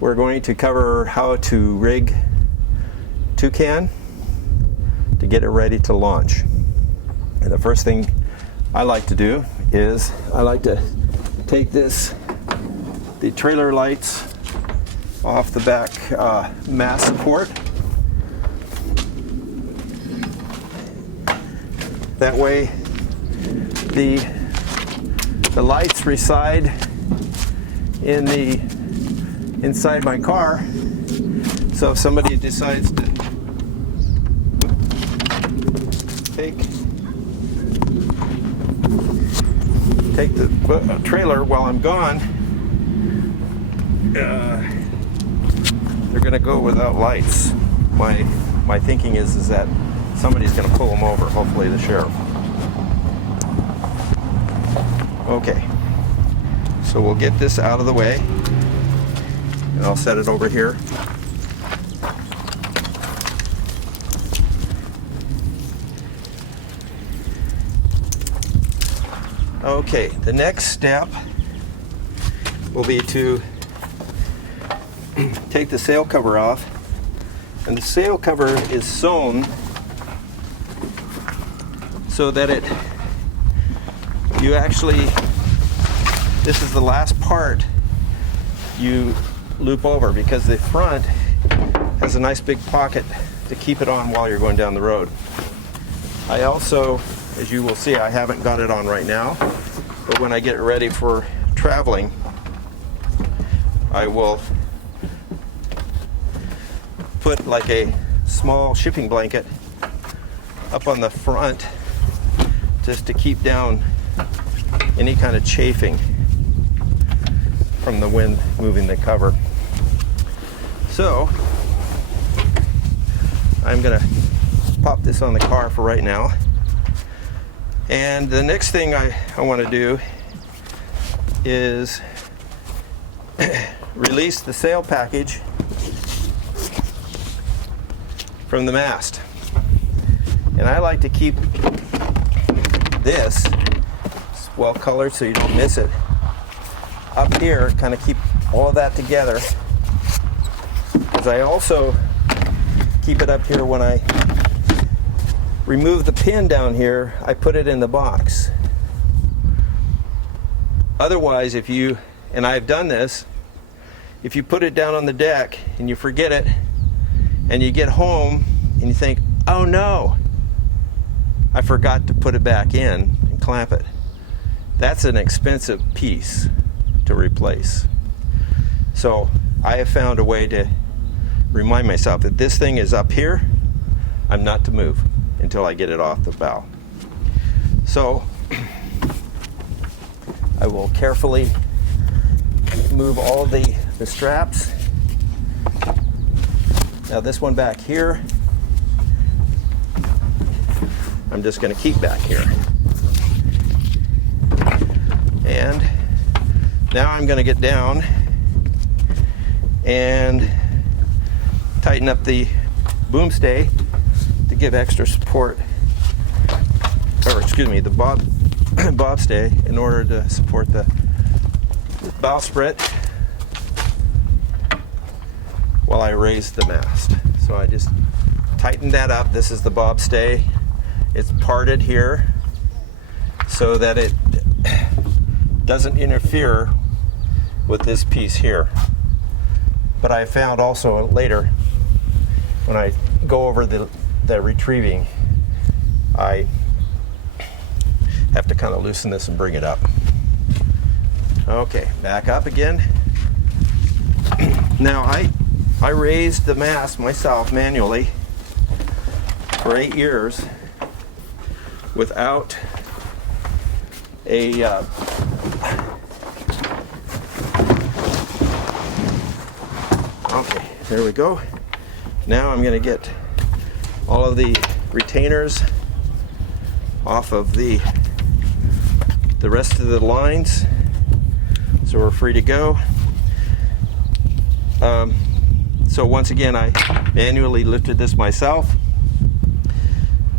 We're going to cover how to rig Toucan to get it ready to launch. And the first thing I like to do is I like to take the trailer lights off the back mast support. That way the lights reside in inside my car. So if somebody decides to take the trailer while I'm gone, they're going to go without lights. My thinking is that somebody's going to pull them over, hopefully the sheriff. Okay, so we'll get this out of the way, and I'll set it over here. Okay, the next step will be to take the sail cover off, and the sail cover is sewn so that this is the last part you loop over, because the front has a nice big pocket to keep it on while you're going down the road. I also, as you will see, I haven't got it on right now, but when I get ready for traveling, I will put like a small shipping blanket up on the front just to keep down any kind of chafing from the wind moving the cover. So I'm gonna pop this on the car for right now, and the next thing I want to do is release the sail package from the mast. And I like to keep this well colored so you don't miss it up here, kind of keep all of that together, because I also keep it up here. When I remove the pin down here, I put it in the box. Otherwise, and I've done this, if you put it down on the deck and you forget it, and you get home and you think, oh no, I forgot to put it back in and clamp it. That's an expensive piece to replace. So I have found a way to remind myself that this thing is up here. I'm not to move until I get it off the bow. So I will carefully move all the straps. Now this one back here, I'm just going to keep back here. And now I'm going to get down and tighten up the boom stay to give extra support, or excuse me, the bob stay, in order to support the bowsprit while I raise the mast. So I just tighten that up. This is the bob stay. It's parted here so that it doesn't interfere with this piece here. But I found also later, when I go over the retrieving, I have to kind of loosen this and bring it up. Okay, back up again. Now I raised the mast myself manually for 8 years without a okay, there we go. Now I'm going to get all of the retainers off of the rest of the lines, so we're free to go. So once again, I manually lifted this myself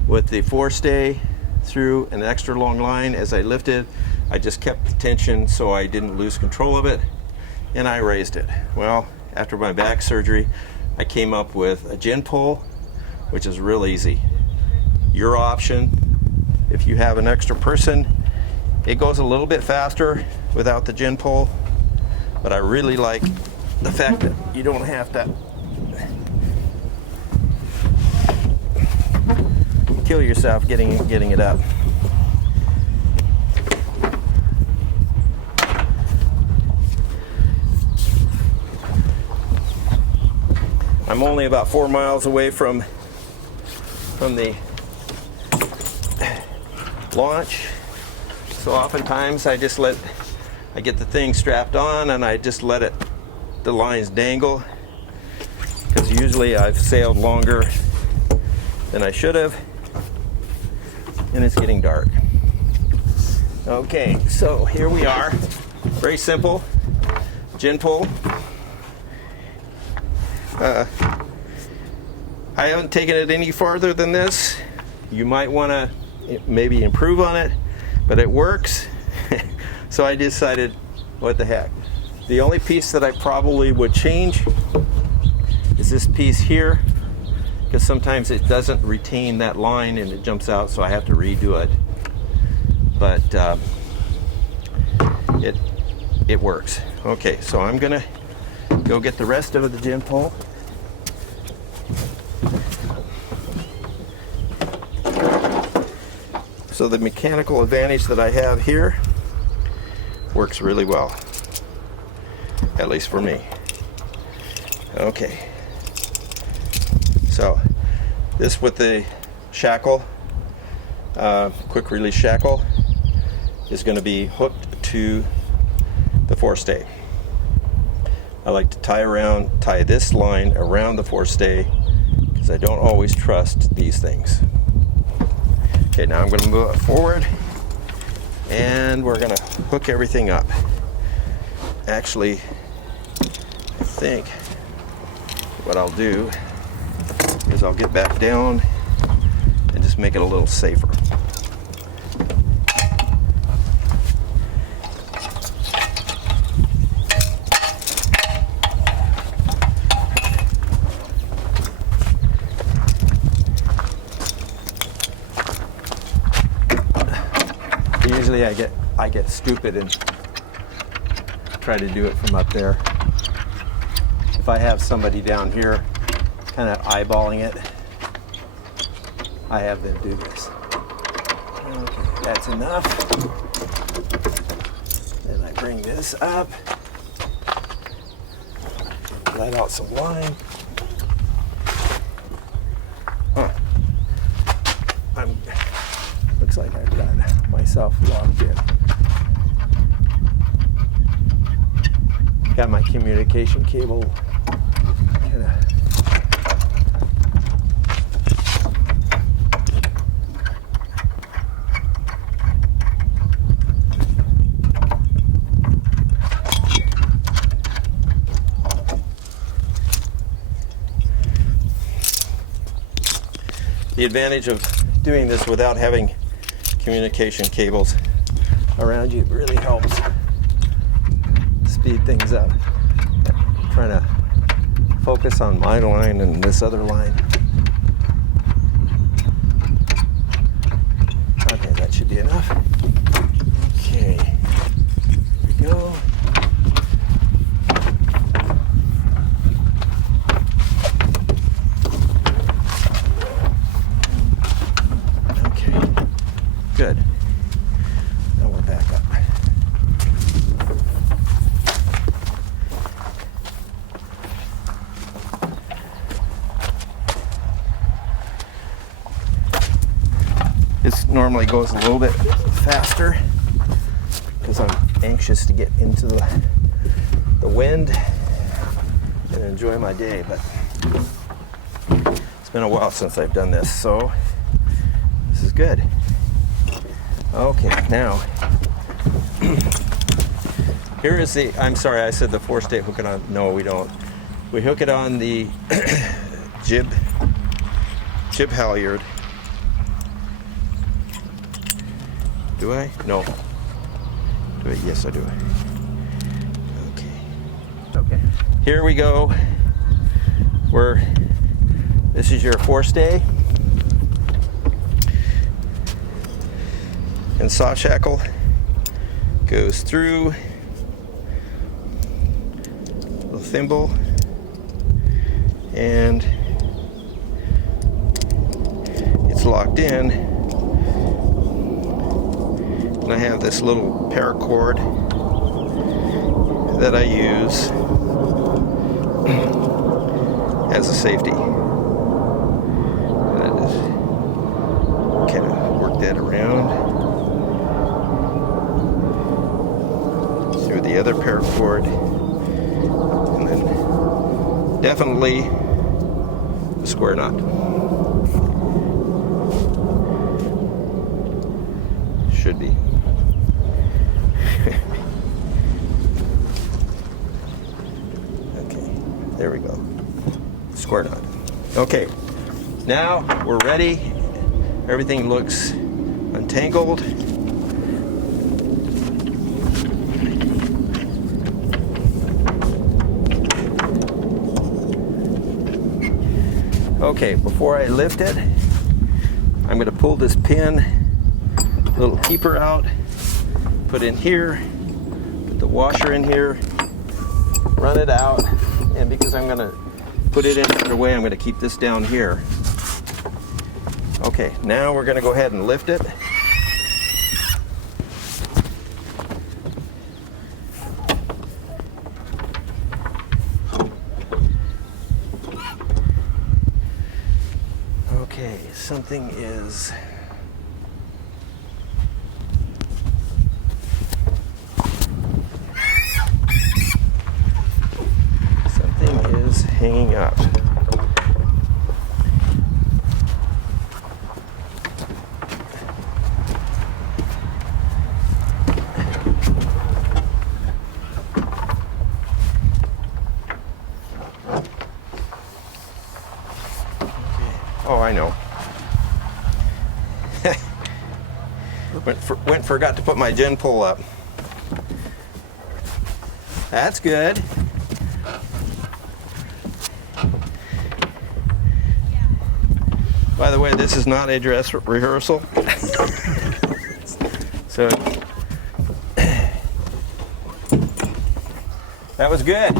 with the forestay through an extra long line. As I lifted, I just kept the tension so I didn't lose control of it, and I raised it. Well, after my back surgery, I came up with a gin pull, which is real easy. Your option. If you have an extra person, it goes a little bit faster without the gin pull, but I really like the fact that you don't have to kill yourself getting it up. I'm only about 4 miles away from the launch, so oftentimes I get the thing strapped on and I just let the lines dangle, because usually I've sailed longer than I should have, and it's getting dark. Okay, so here we are. Very simple gin pull. I haven't taken it any farther than this. You might want to maybe improve on it, but it works. So I decided, what the heck. The only piece that I probably would change is this piece here, because sometimes it doesn't retain that line and it jumps out, so I have to redo it. But it works. Okay, so I'm gonna go get the rest of the gin pull. So the mechanical advantage that I have here works really well, at least for me. Okay, so this with the shackle, quick release shackle, is going to be hooked to the forestay. I like to tie this line around the forestay because I don't always trust these things. Okay, now I'm going to move it forward and we're going to hook everything up. Actually, I think what I'll do is I'll get back down and just make it a little safer. Usually I get stupid and try to do it from up there. If I have somebody down here kind of eyeballing it, I have them do this. Okay, that's enough. Then I bring this up, let out some line. Looks like I've got myself locked in. Got my communication cable kind of. The advantage of doing this without having communication cables around you really helps speed things up. I'm trying to focus on my line and this other line. Okay, that should be enough. Okay, here we go. Okay, good. Now we're back up. This normally goes a little bit faster because I'm anxious to get into the wind and enjoy my day, but it's been a while since I've done this, so this is good. Okay, now here is the, I'm sorry, I said the forestay hook it on. No, we don't. We hook it on the jib halyard. Do I? No. Do I? Yes, I do. Okay. Okay. here we go. This is your forestay. And saw shackle goes through the thimble, and it's locked in. And I have this little paracord that I use as a safety. And I just kind of work that around through the other paracord, and then definitely the square knot. Should be. Okay, there we go. Square knot. Okay, now we're ready. Everything looks untangled. Okay, before I lift it, I'm going to pull this pin, little keeper out, put in here, put the washer in here, run it out, and because I'm going to put it in another way, I'm going to keep this down here. Okay, now we're going to go ahead and lift it. Okay, something is hanging up. Oh, I know. Forgot to put my gin pole up. That's good. By the way, this is not a dress rehearsal. So that was good.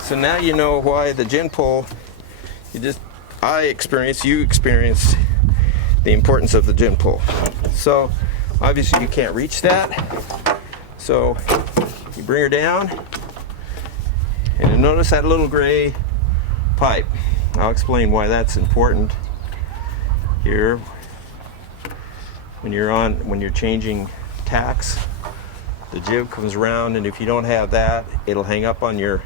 So now you know why the gin pole, you experienced the importance of the gin pole. So obviously you can't reach that. So you bring her down, and you notice that little gray pipe. I'll explain why that's important here. When you're changing tacks, the jib comes around, and if you don't have that, it'll hang up on your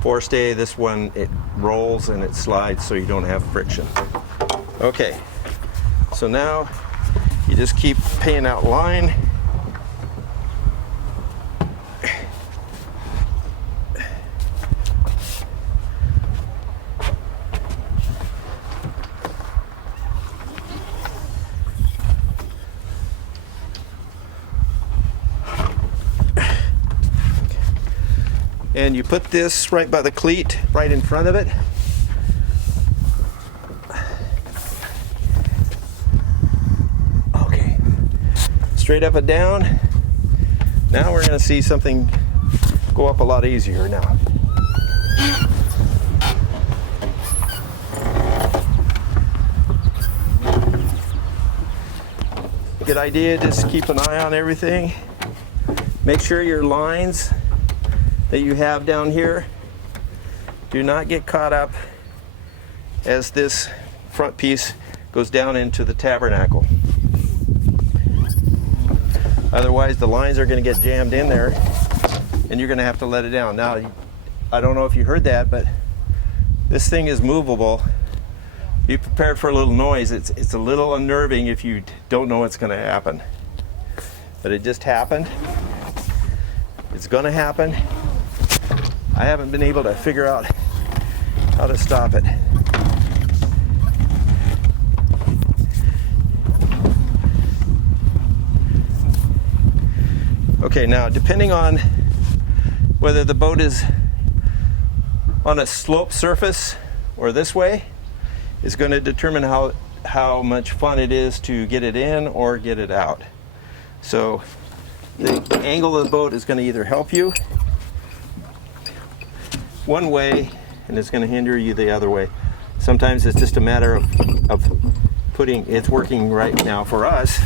forestay. This one, it rolls and it slides so you don't have friction. Okay, so now you just keep paying out line. And you put this right by the cleat, right in front of it. Okay, straight up and down. Now we're going to see something go up a lot easier now. Good idea, just keep an eye on everything. Make sure your lines that you have down here do not get caught up as this front piece goes down into the tabernacle. Otherwise the lines are going to get jammed in there and you're going to have to let it down. Now, I don't know if you heard that, but this thing is movable. Be prepared for a little noise. It's a little unnerving if you don't know what's going to happen. But it just happened. It's going to happen. I haven't been able to figure out how to stop it. Okay, now depending on whether the boat is on a sloped surface or this way is going to determine how much fun it is to get it in or get it out. So the angle of the boat is going to either help you one way and it's going to hinder you the other way. Sometimes it's just a matter of putting, it's working right now for us.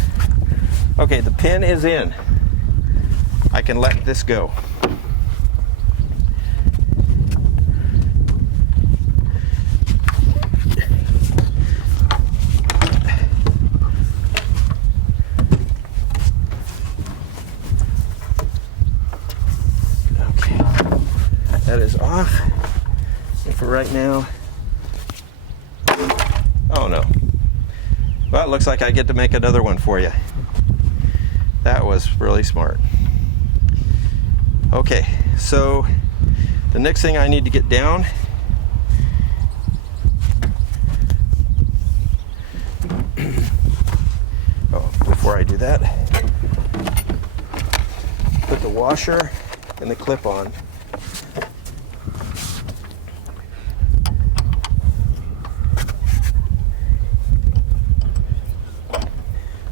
Okay, the pin is in. I can let this go. Okay, that is off. And for right now, oh no. Well, it looks like I get to make another one for you. That was really smart. Okay, so the next thing I need to get down before I do that, put the washer and the clip on.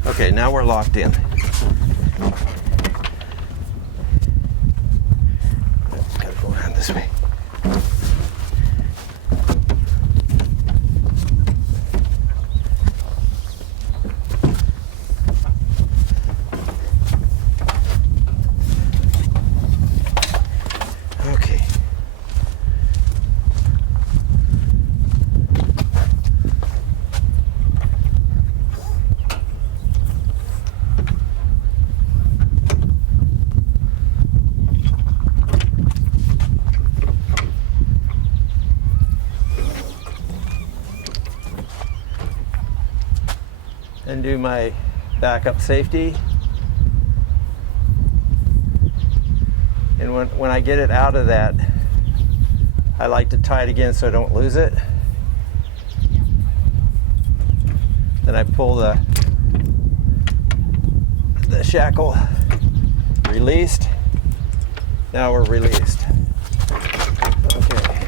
Okay, now we're locked in. Gotta go around this way. Okay. And do my backup safety. And when I get it out of that, I like to tie it again so I don't lose it. Then I pull the shackle, released. Now we're released. Okay.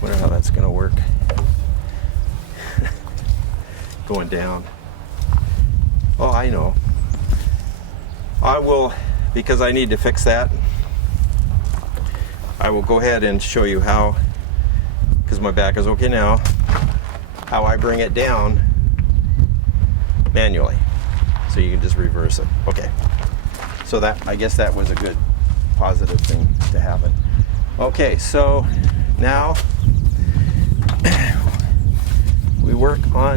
Wonder how that's going to work. Going down. Oh, I know. I will, because I need to fix that, I will go ahead and show you how, because my back is okay now, how I bring it down manually. So you can just reverse it. Okay. So that, I guess that was a good positive thing to happen. Okay, so now we work on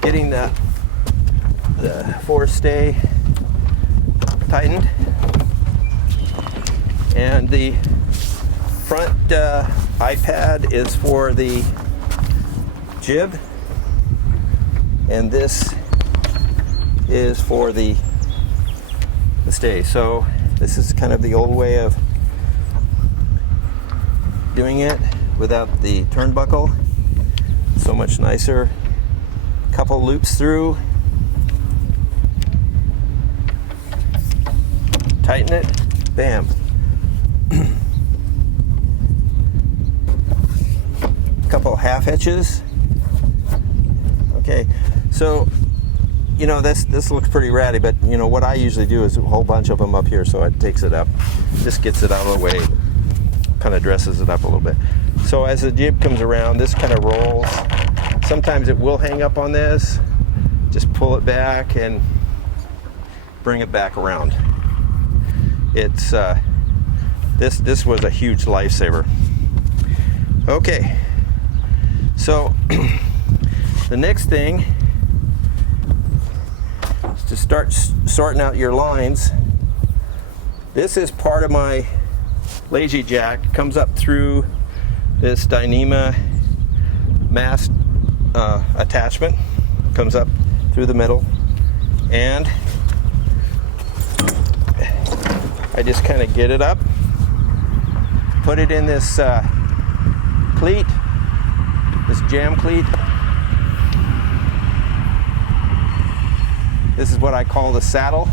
getting the forestay tightened, and the front iPad is for the jib, and this is for the stay. So this is kind of the old way of doing it without the turnbuckle. So much nicer. Couple loops through, tighten it, bam. Couple half hitches. Okay, so you know this looks pretty ratty, but you know what I usually do is a whole bunch of them up here, so it takes it up, just gets it out of the way, kind of dresses it up a little bit. So as the jib comes around, this kind of rolls. Sometimes it will hang up on this. Just pull it back and bring it back around. It's this was a huge lifesaver. Okay, so the next thing start sorting out your lines. This is part of my lazy jack. It comes up through this Dyneema mast attachment, comes up through the middle, and I just kind of get it up, put it in this cleat, this jam cleat. This is what I call the saddle.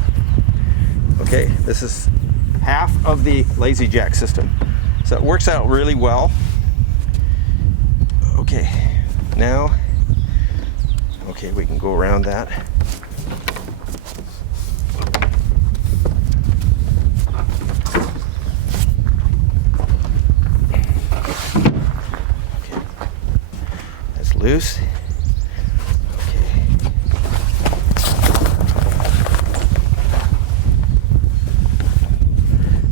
Okay, this is half of the lazy jack system. So it works out really well. Okay, now, okay, we can go around that. Okay, that's loose.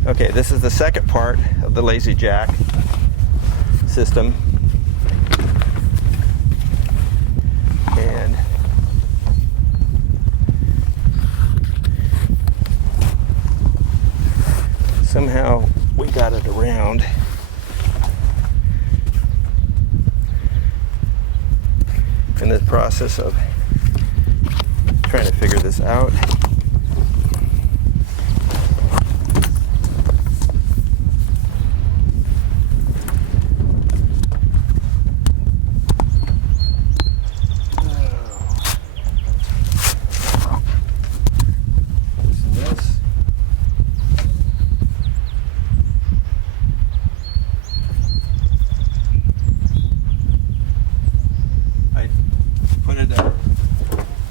Okay, this is the second part of the lazy jack system. And somehow we got it around. In this process of trying to figure this out.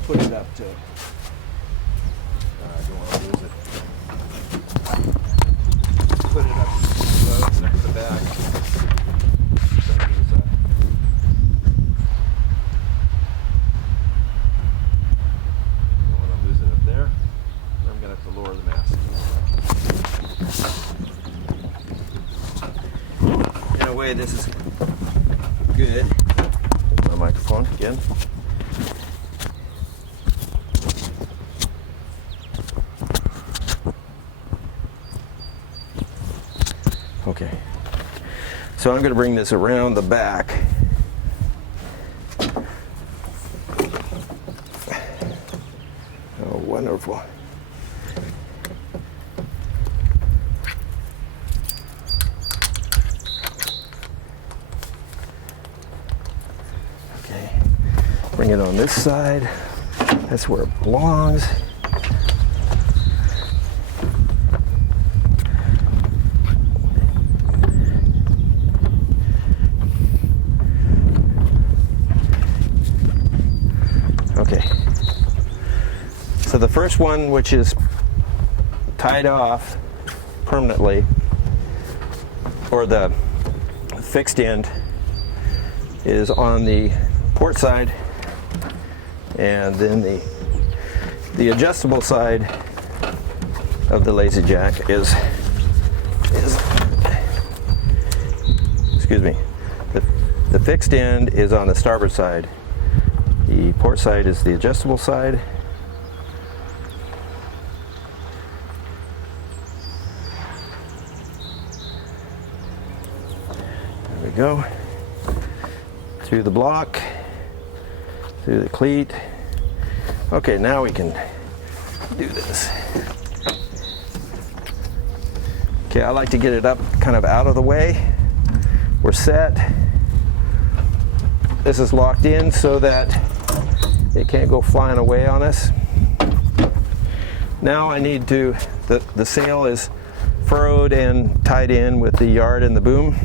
Put it up to, I don't want to lose it. Put it up close next to the back. Don't want to lose it up there. I'm going to have to lower the mast. In a way, this is good. My microphone again. Okay, so I'm going to bring this around the back. Oh, wonderful. Okay, bring it on this side. That's where it belongs. Okay, so the first one, which is tied off permanently, or the fixed end, is on the port side, and then the adjustable side of the lazy jack is excuse me, the fixed end is on the starboard side. The port side is the adjustable side. There we go. Through the block, through the cleat. Okay, now we can do this. Okay, I like to get it up kind of out of the way. We're set. This is locked in so that it can't go flying away on us. Now I need to, the sail is furrowed and tied in with the yard and the boom.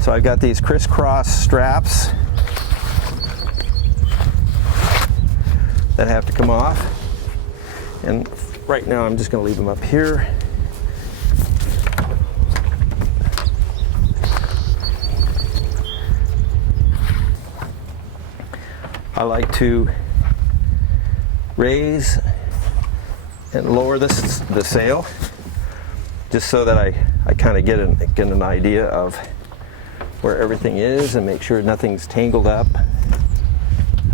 So I've got these crisscross straps that have to come off. And right now I'm just going to leave them up here. I like to raise and lower the sail just so that I kind of get an idea of where everything is and make sure nothing's tangled up.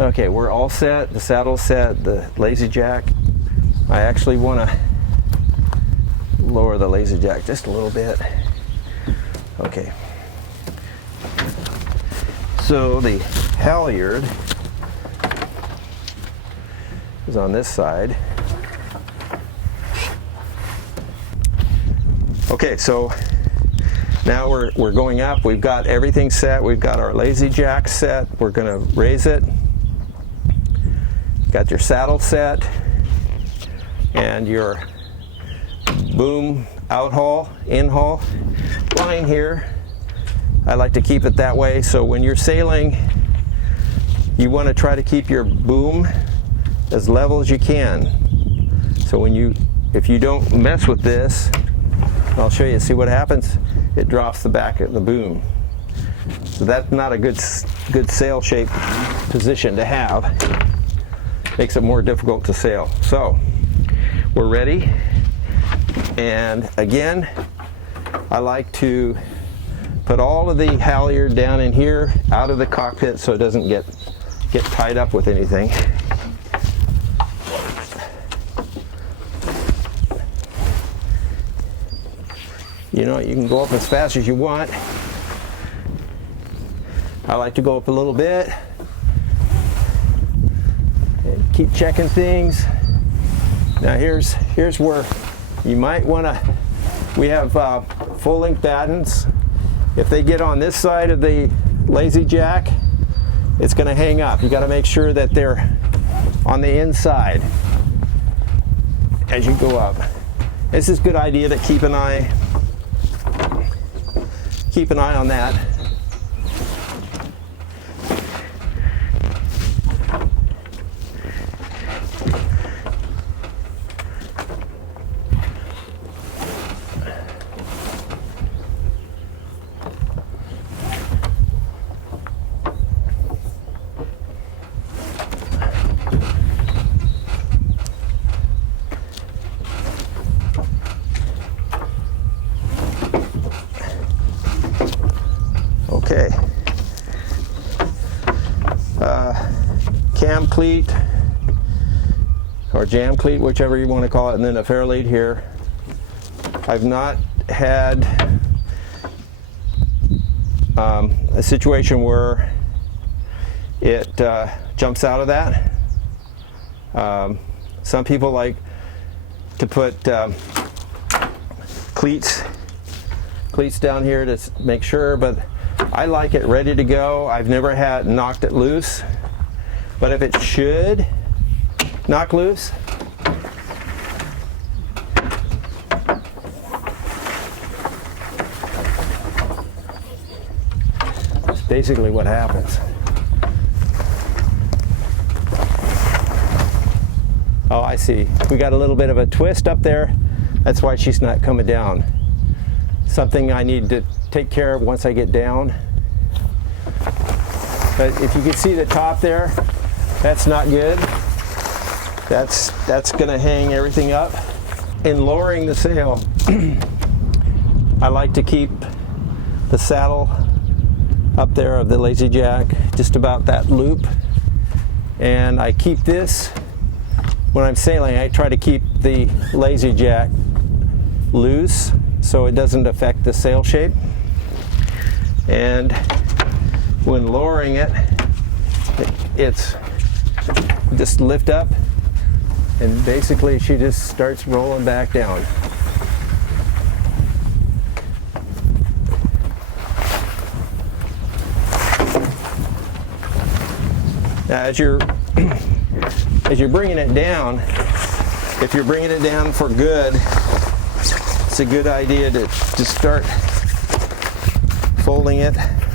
Okay, we're all set. The saddle's set, the lazy jack I actually want to lower the lazy jack just a little bit. Okay. So the halyard is on this side. Okay, so now we're going up. We've got everything set. We've got our lazy jack set. We're going to raise it. Got your saddle set and your boom out haul, in haul line here. I like to keep it that way, so when you're sailing, you want to try to keep your boom as level as you can. So if you don't mess with this, I'll show you, see what happens? It drops the back of the boom. So that's not a good sail shape position to have. Makes it more difficult to sail. So we're ready. And again, I like to put all of the halyard down in here, out of the cockpit, so it doesn't get tied up with anything. You know, you can go up as fast as you want. I like to go up a little bit and keep checking things. Now here's where you might want to, we have full length battens. If they get on this side of the lazy jack, it's going to hang up. You got to make sure that they're on the inside as you go up. This is a good idea to keep an eye on that. Okay. Cam cleat or jam cleat, whichever you want to call it, and then a fair lead here. I've not had a situation where it jumps out of that. Some people like to put cleats down here to make sure, but I like it ready to go. I've never had knocked it loose, but if it should knock loose, that's basically what happens. Oh, I see. We got a little bit of a twist up there. That's why she's not coming down. Something I need to take care of once I get down. But if you can see the top there, that's not good. That's going to hang everything up. In lowering the sail, I like to keep the saddle up there of the lazy jack just about that loop, and I keep this when I'm sailing. I try to keep the lazy jack loose so it doesn't affect the sail shape. And when lowering it, it's just lift up, and basically she just starts rolling back down. Now as you're bringing it down, if you're bringing it down for good, it's a good idea to just start folding it,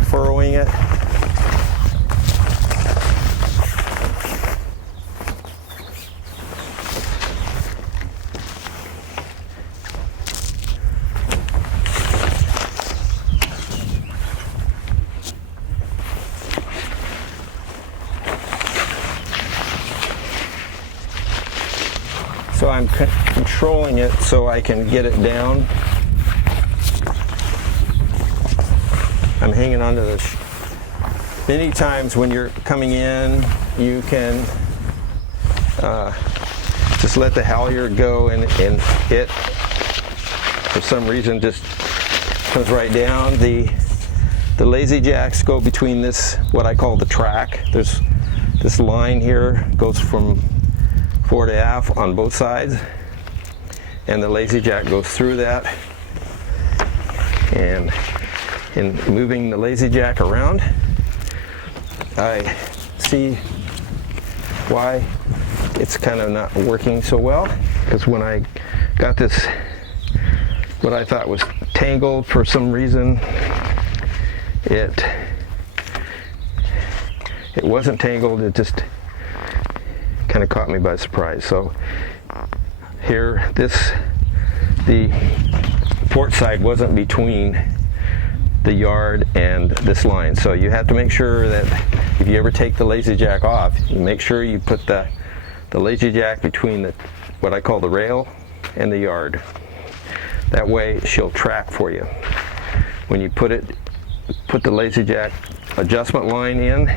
furrowing it. So I'm controlling it so I can get it down. I'm hanging onto this. Many times when you're coming in, you can just let the halyard go, and it, for some reason, just comes right down. The lazy jacks go between this, what I call the track. There's this line here, goes from fore to aft on both sides, and the lazy jack goes through that. And in moving the lazy jack around, I see why it's kind of not working so well, because when I got this, what I thought was tangled, for some reason it wasn't tangled. It just kind of caught me by surprise. So here, the port side wasn't between the yard and this line, so you have to make sure that if you ever take the lazy jack off, you make sure you put the lazy jack between what I call the rail and the yard. That way she'll track for you. When you put the lazy jack adjustment line in,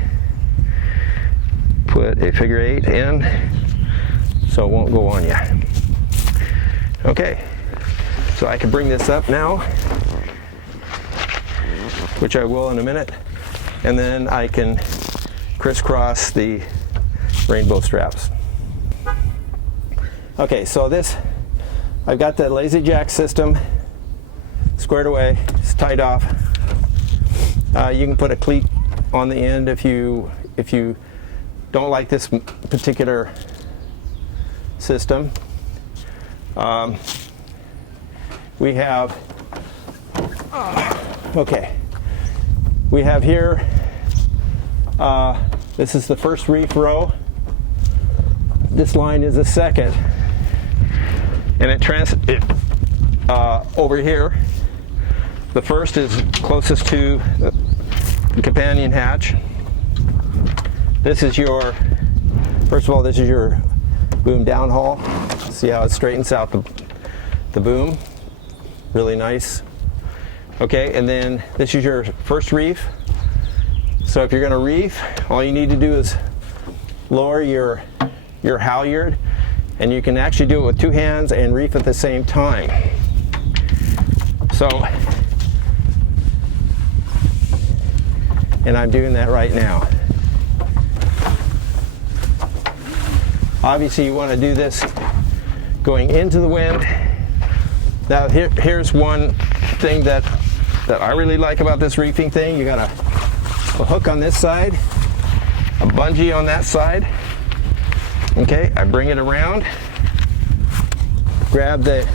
put a figure 8 in so it won't go on you. Okay, so I can bring this up now, which I will in a minute, and then I can crisscross the rainbow straps. Okay, so I've got the lazy jack system squared away. It's tied off. You can put a cleat on the end if you don't like this particular system. We have we have here, this is the first reef row. This line is the second, and over here, the first is closest to the companion hatch. This is first of all, this is your boom downhaul. See how it straightens out the boom? Really nice. Okay, and then this is your first reef. So if you're going to reef, all you need to do is lower your halyard, and you can actually do it with two hands and reef at the same time. So, and I'm doing that right now. Obviously you want to do this going into the wind. Now here's one thing that I really like about this reefing thing. You got a hook on this side, a bungee on that side. Okay, I bring it around, grab if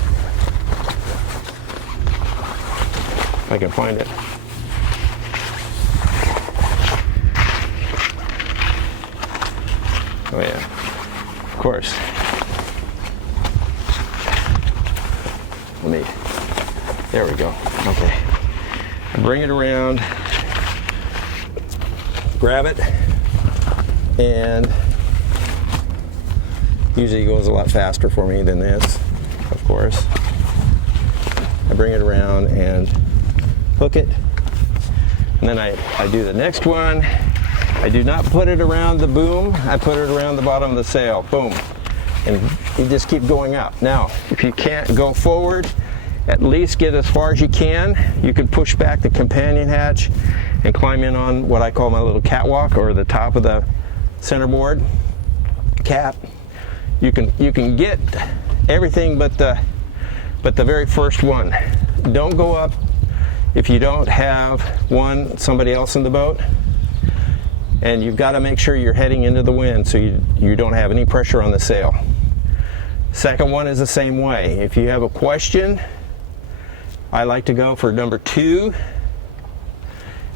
I can find it. Oh yeah, of course. There we go. Okay. I bring it around, grab it, and usually it goes a lot faster for me than this, of course. I bring it around and hook it, and then I do the next one. I do not put it around the boom, I put it around the bottom of the sail. Boom. And you just keep going up. Now, if you can't go forward, at least get as far as you can. You can push back the companion hatch and climb in on what I call my little catwalk, or the top of the centerboard cap. You can get everything but the very first one. Don't go up if you don't have somebody else in the boat, and you've got to make sure you're heading into the wind so you don't have any pressure on the sail. Second one is the same way. If you have a question, I like to go for number 2.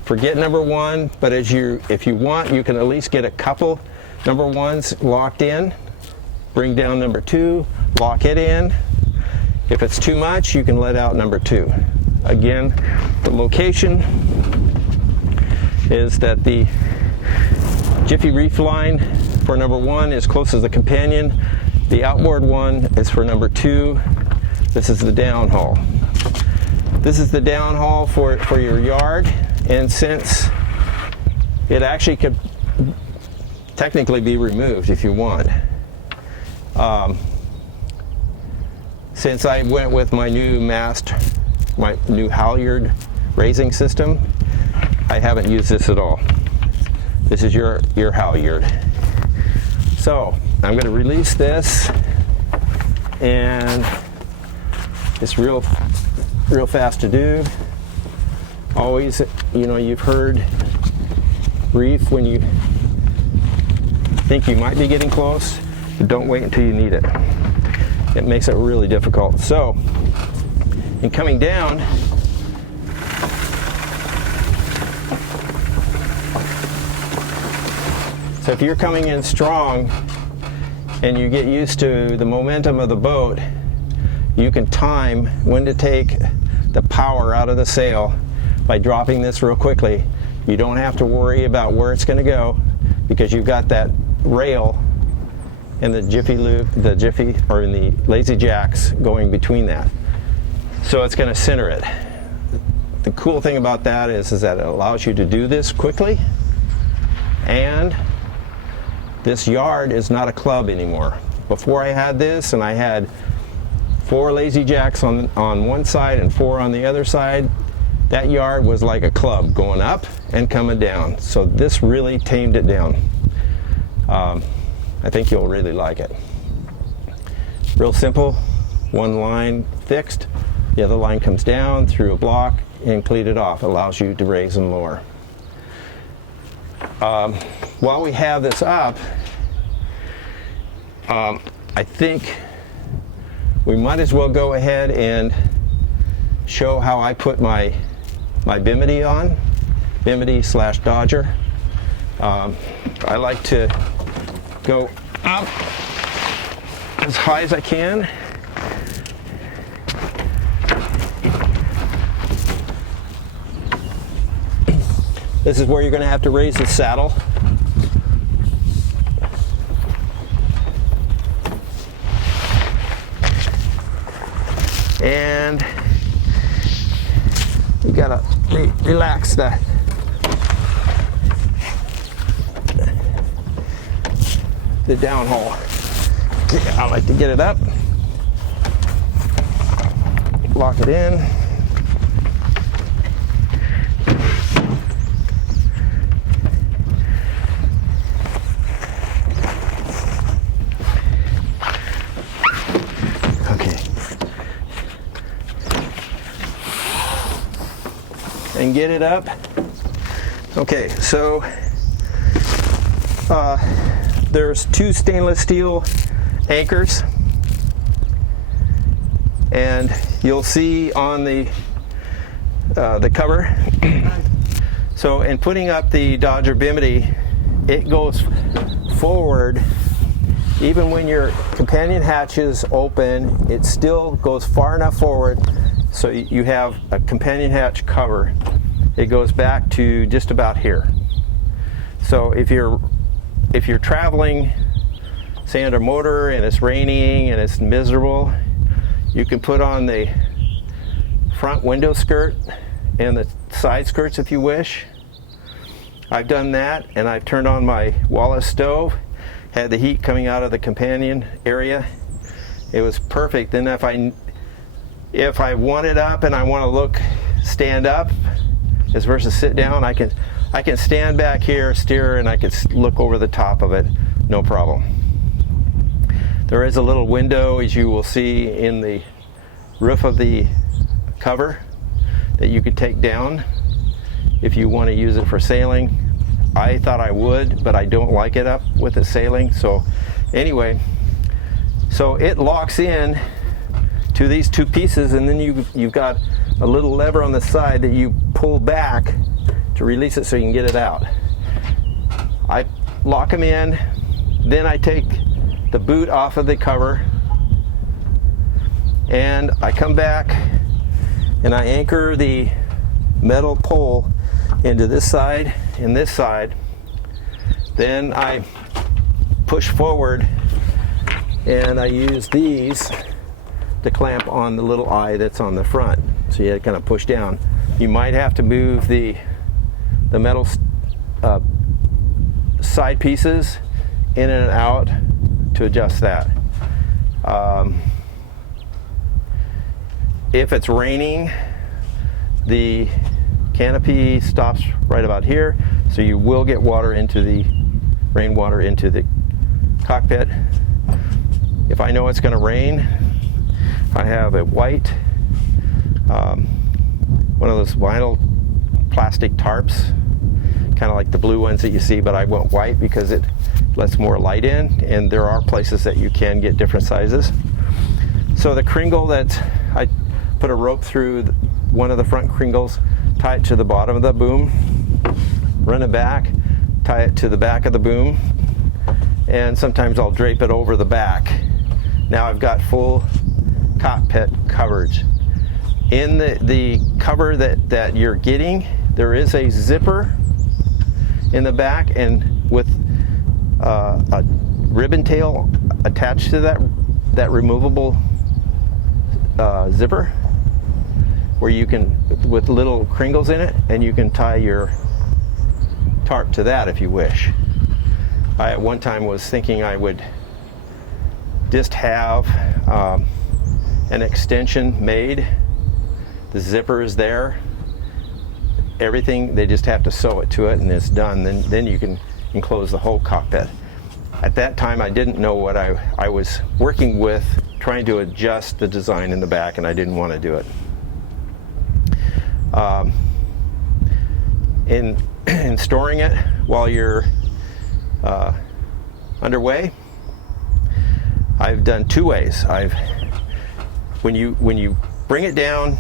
Forget number 1, but if you want, you can at least get a couple number 1s locked in. Bring down number 2, lock it in. If it's too much, you can let out number 2. Again, the location is that the Jiffy reef line for number 1 is close as the companion. The outboard one is for number 2. This is the downhaul. This is the downhaul for your yard, and since it actually could technically be removed if you want, Since I went with my new mast, my new halyard raising system, I haven't used this at all. This is your halyard. So I'm going to release this, and it's real fast to do. Always, you know, you've heard reef when you think you might be getting close, but don't wait until you need it. It makes it really difficult. So, in coming down, so if you're coming in strong and you get used to the momentum of the boat, you can time when to take the power out of the sail by dropping this real quickly. You don't have to worry about where it's going to go because you've got that rail and the lazy jacks going between that. So it's going to center it. The cool thing about that is that it allows you to do this quickly, and this yard is not a club anymore. Before I had this, and I had 4 lazy jacks on one side and 4 on the other side, that yard was like a club going up and coming down. So this really tamed it down. I think you'll really like it. Real simple, one line fixed, the other line comes down through a block and cleat it off. It allows you to raise and lower. While we have this up, I think we might as well go ahead and show how I put my Bimini on, Bimini/Dodger. I like to go up as high as I can. This is where you're going to have to raise the saddle. And you gotta relax the downhole. Okay, I like to get it up, lock it in. And get it up. Okay, so there's 2 stainless steel anchors, and you'll see on the cover. So in putting up the Dodger Bimini, it goes forward. Even when your companion hatch is open, it still goes far enough forward so you have a companion hatch cover. It goes back to just about here. So if you're traveling, say under motor, and it's raining and it's miserable, you can put on the front window skirt and the side skirts if you wish. I've done that, and I've turned on my Wallace stove, had the heat coming out of the companion area. It was perfect. Then if I want it up and I want to stand up as versus sit down, I can stand back here, steer, and I can look over the top of it, no problem. There is a little window, as you will see in the roof of the cover, that you could take down if you want to use it for sailing. I thought I would, but I don't like it up with the sailing. So anyway, so it locks in to these 2 pieces, and then you've got a little lever on the side that you pull back to release it so you can get it out. I lock them in, then I take the boot off of the cover, and I come back and I anchor the metal pole into this side and this side. Then I push forward and I use these to clamp on the little eye that's on the front. So you kind of push down. You might have to move the metal side pieces in and out to adjust that. if it's raining, the canopy stops right about here, so you will get water into the rainwater into the cockpit. If I know it's going to rain, I have a white, one of those vinyl plastic tarps, kind of like the blue ones that you see, but I went white because it lets more light in, and there are places that you can get different sizes. So the kringle that I put a rope through one of the front kringles, tie it to the bottom of the boom, run it back, tie it to the back of the boom, and sometimes I'll drape it over the back. Now I've got full cockpit coverage. In the cover that you're getting, there is a zipper in the back, and with a ribbon tail attached to that removable zipper, where you can, with little kringles in it, and you can tie your tarp to that if you wish. I at one time was thinking I would just have an extension made. The zipper is there. Everything, they just have to sew it to it and it's done. Then you can enclose the whole cockpit. At that time, I didn't know what I was working with, trying to adjust the design in the back, and I didn't want to do it. In storing it while you're underway, I've done two ways. When you bring it down,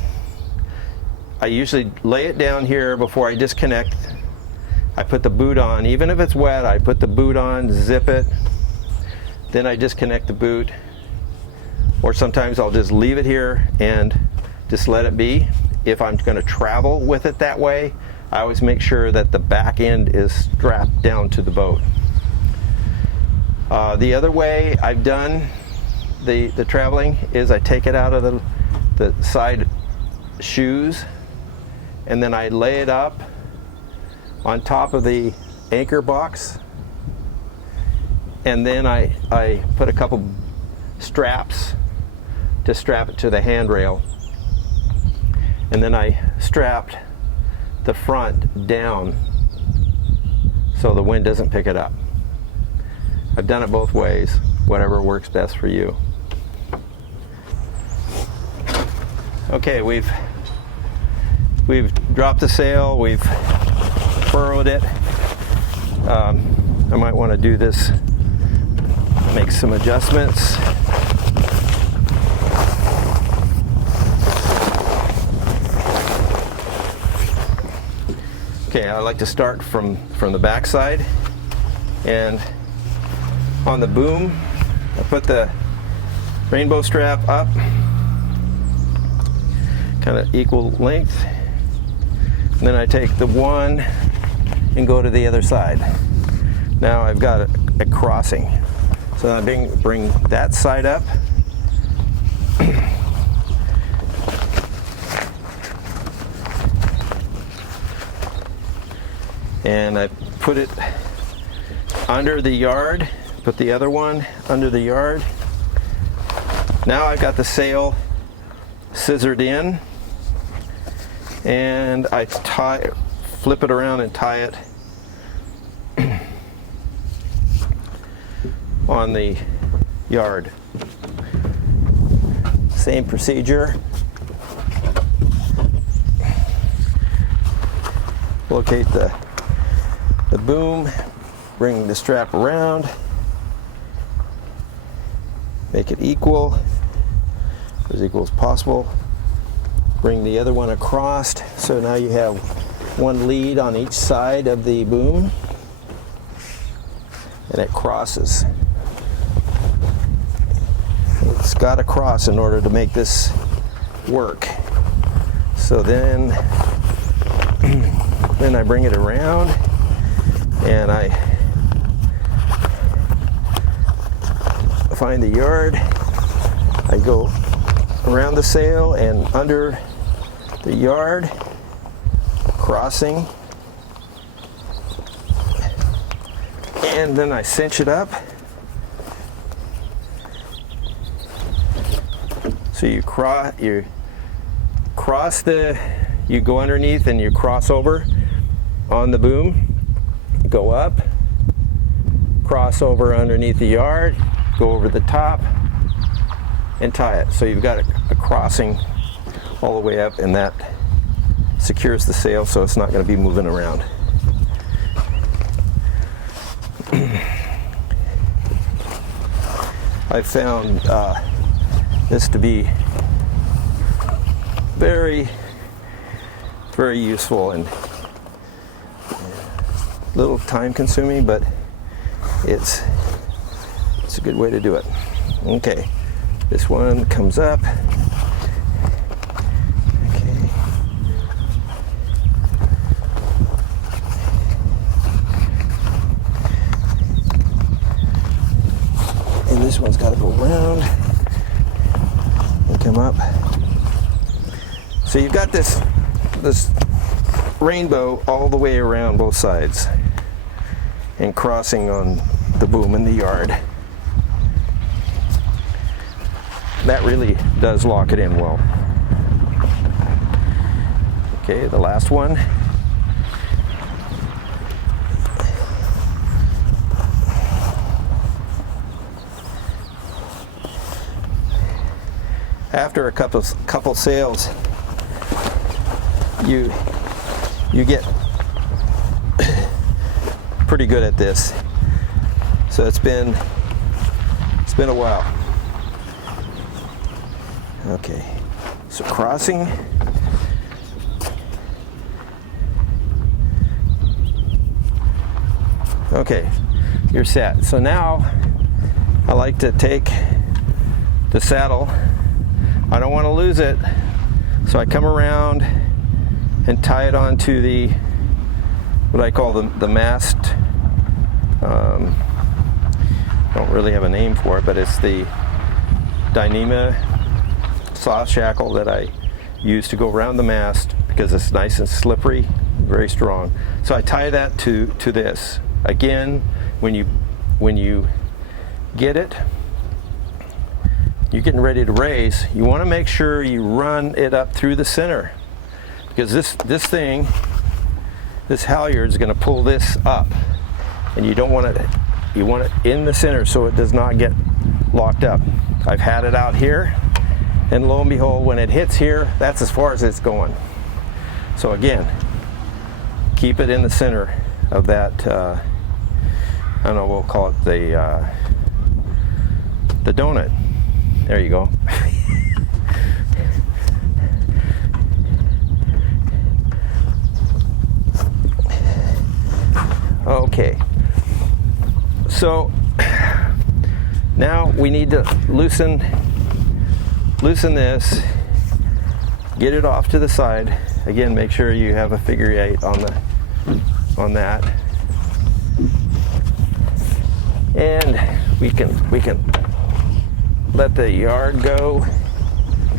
I usually lay it down here before I disconnect. I put the boot on, even if it's wet, I put the boot on, zip it, then I disconnect the boot, or sometimes I'll just leave it here and just let it be. If I'm going to travel with it that way, I always make sure that the back end is strapped down to the boat. The other way I've done the traveling is I take it out of the side shoes, and then I lay it up on top of the anchor box, and then I put a couple straps to strap it to the handrail, and then I strapped the front down so the wind doesn't pick it up. I've done it both ways, whatever works best for you. Okay, we've dropped the sail, we've furrowed it. I might want to do this, make some adjustments. Okay, I like to start from the back side, and on the boom, I put the rainbow strap up, kind of equal length, and then I take the one and go to the other side. Now I've got a crossing, so I bring that side up, and I put it under the yard, put the other one under the yard. Now I've got the sail scissored in, and I flip it around and tie it on the yard. Same procedure. Locate the boom, bring the strap around, make it equal, as equal as possible. Bring the other one across, so now you have one lead on each side of the boom, and it crosses. It's got to cross in order to make this work. So then I bring it around, and I find the yard. I go around the sail and under the yard, crossing, and then I cinch it up. So you you go underneath and you cross over on the boom, go up, cross over underneath the yard, go over the top, and tie it. So you've got a crossing all the way up, and that secures the sail so it's not going to be moving around. I found this to be very, very useful and a little time consuming, but it's a good way to do it. Okay, this one comes up. Okay. And this one's got to go around and come up. So you've got this rainbow all the way around both sides and crossing on the boom in the yard. That really does lock it in well. Okay, the last one. After a couple sails, you get pretty good at this. So it's been a while. Okay, so crossing. Okay, you're set. So now I like to take the saddle. I don't want to lose it, so I come around and tie it onto the, what I call the mast. Don't really have a name for it, but it's the Dyneema soft shackle that I use to go around the mast because it's nice and slippery, very strong. So I tie that to this. Again, when you get it, you're getting ready to raise, you want to make sure you run it up through the center, because this halyard is going to pull this up, and you don't want it. You want it in the center so it does not get locked up. I've had it out here, and lo and behold, when it hits here, that's as far as it's going. So again, keep it in the center of that. I don't know. We'll call it the donut. There you go. Okay. So now we need to loosen this, get it off to the side. Again, make sure you have a figure 8 on that. And we can let the yard go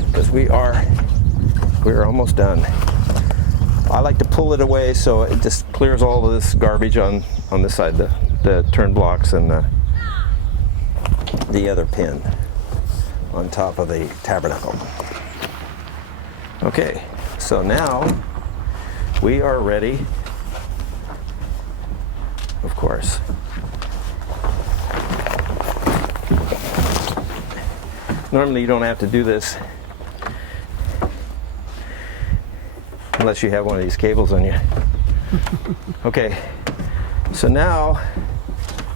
because we're almost done. I like to pull it away so it just clears all of this garbage on this side, the turn blocks and the other pin on top of the tabernacle. Okay, so now we are ready, of course. Normally you don't have to do this unless you have one of these cables on you. Okay, so now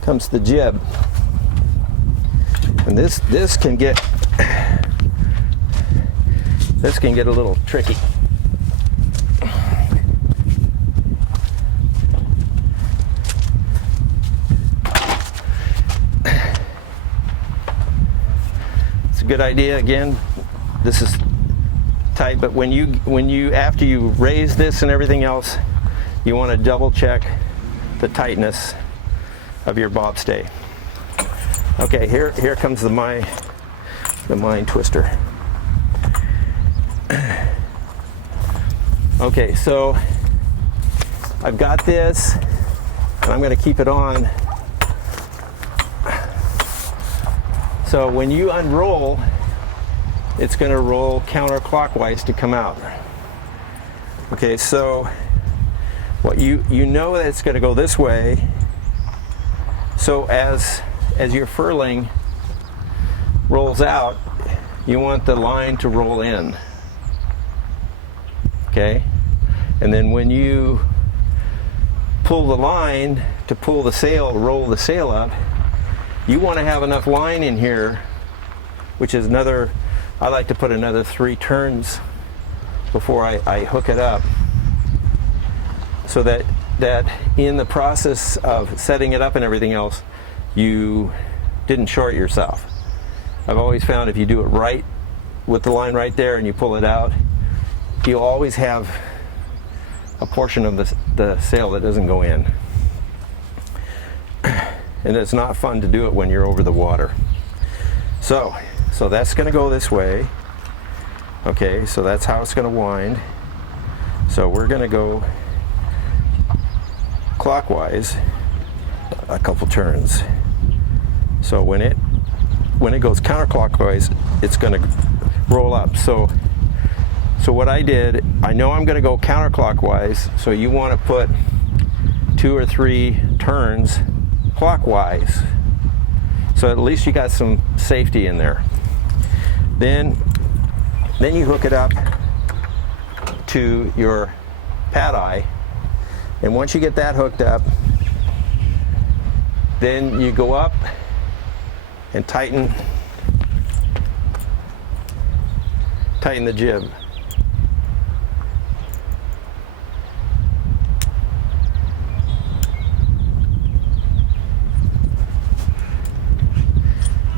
comes the jib. And this can get a little tricky. It's a good idea. Again, this is tight, but when you after you raise this and everything else, you want to double check the tightness of your bob stay. Okay, here comes the mine twister. Okay, so I've got this, and I'm going to keep it on. So when you unroll, it's going to roll counterclockwise to come out. Okay, so what you know that it's going to go this way. So as your furling rolls out, you want the line to roll in. Okay, and then when you pull the line to pull the sail, roll the sail up, you want to have enough line in here, which is another, I like to put another 3 turns before I hook it up, so that in the process of setting it up and everything else, you didn't short yourself. I've always found if you do it right with the line right there and you pull it out, you'll always have a portion of the sail that doesn't go in. And it's not fun to do it when you're over the water. So that's going to go this way. Okay, so that's how it's going to wind. So we're going to go clockwise a couple turns. So when it goes counterclockwise, it's going to roll up. So what I did, I know I'm going to go counterclockwise, so you want to put 2 or 3 turns clockwise, so at least you got some safety in there. Then you hook it up to your pad eye, and once you get that hooked up, then you go up and tighten the jib.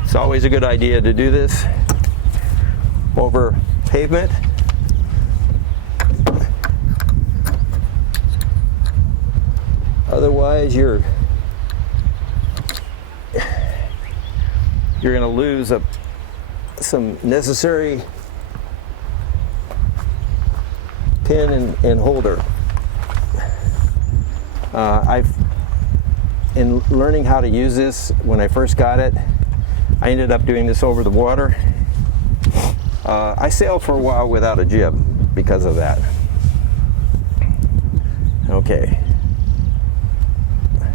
It's always a good idea to do this over pavement. Otherwise, you're going to lose some necessary pin and holder. In learning how to use this, when I first got it, I ended up doing this over the water. I sailed for a while without a jib because of that. Okay. There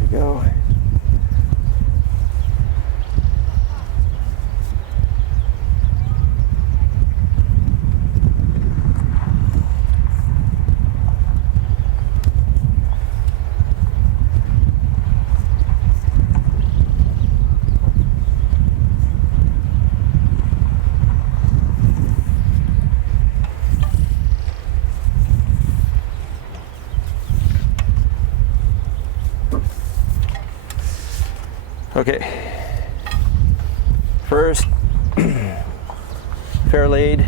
we go. Okay, first, fair laid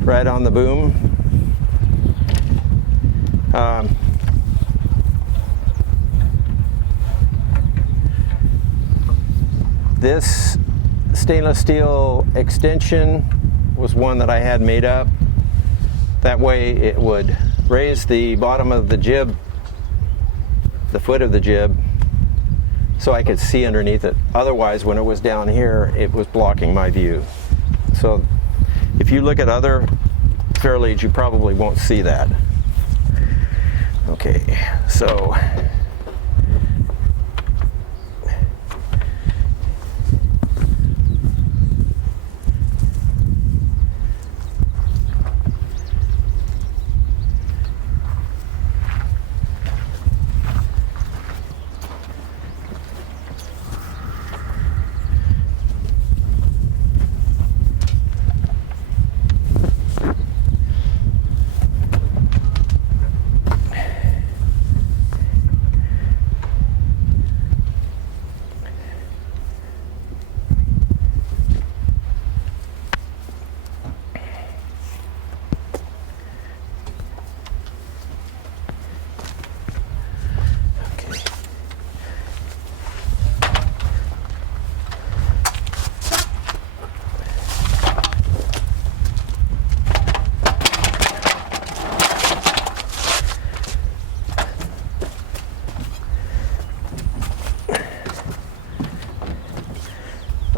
right on the boom. This stainless steel extension was one that I had made up. That way it would raise the bottom of the jib, the foot of the jib, so I could see underneath it. Otherwise, when it was down here, it was blocking my view. So if you look at other fairleads, you probably won't see that. Okay, so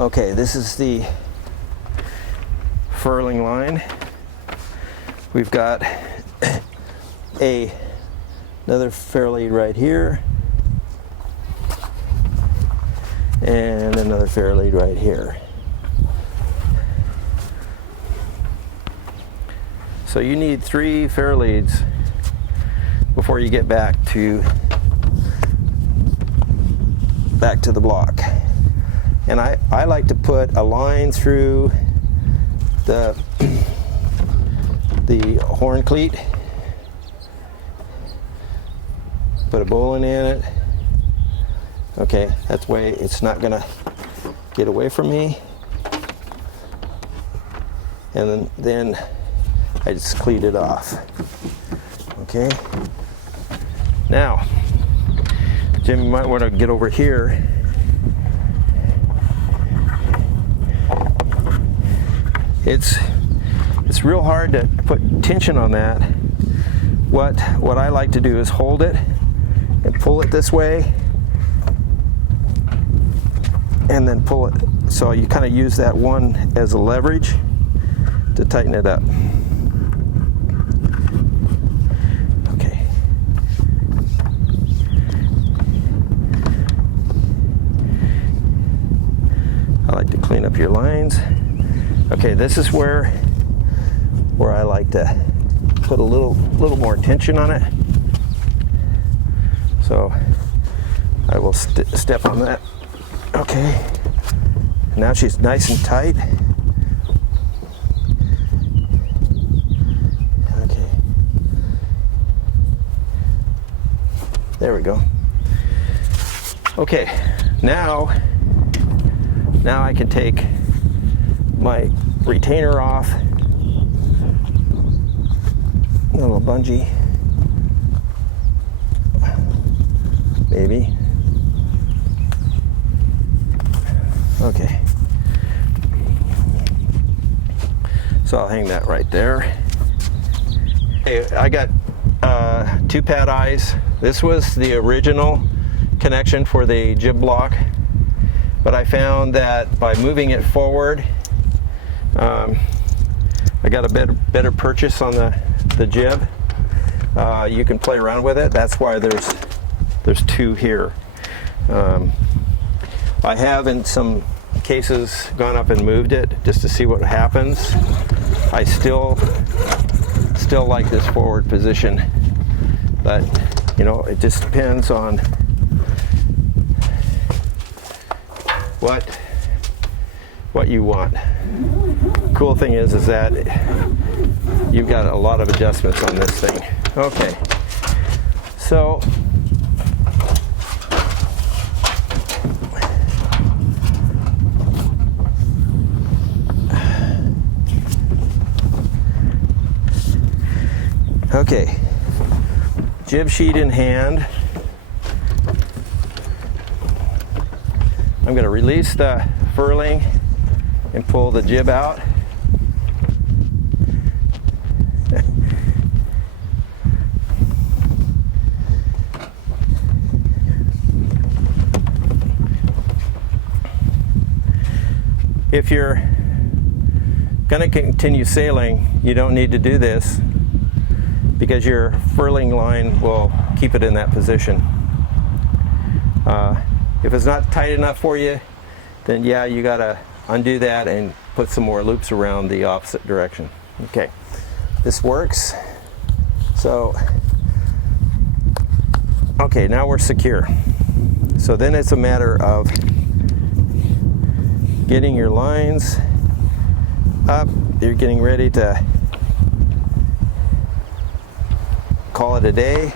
Okay, this is the furling line. We've got another fair lead right here, and another fair lead right here. So you need 3 fair leads before you get back to the block. And I like to put a line through the horn cleat, put a bowline in it. Okay, that way it's not gonna get away from me. And then I just cleat it off. Okay. Now, Jim, you might want to get over here. It's real hard to put tension on that. What I like to do is hold it and pull it this way, and then pull it. So you kind of use that one as a leverage to tighten it up. Okay. I like to clean up your lines. Okay, this is where I like to put a little more tension on it. So I will step on that. Okay. Now she's nice and tight. Okay. There we go. Okay. Now I can take my retainer off. A little bungee. Maybe. Okay. So I'll hang that right there. Hey, I got 2 pad eyes. This was the original connection for the jib block, but I found that by moving it forward, I got a better purchase on the jib. You can play around with it. That's why there's 2 here. I have in some cases gone up and moved it just to see what happens. I still like this forward position, but you know, it just depends on what you want. Cool thing is that you've got a lot of adjustments on this thing. Okay, so okay, jib sheet in hand. I'm going to release the furling and pull the jib out. If you're going to continue sailing, you don't need to do this because your furling line will keep it in that position. If it's not tight enough for you, then yeah, you got to undo that and put some more loops around the opposite direction. Okay, this works. So, okay, now we're secure. So then it's a matter of getting your lines up. You're getting ready to call it a day.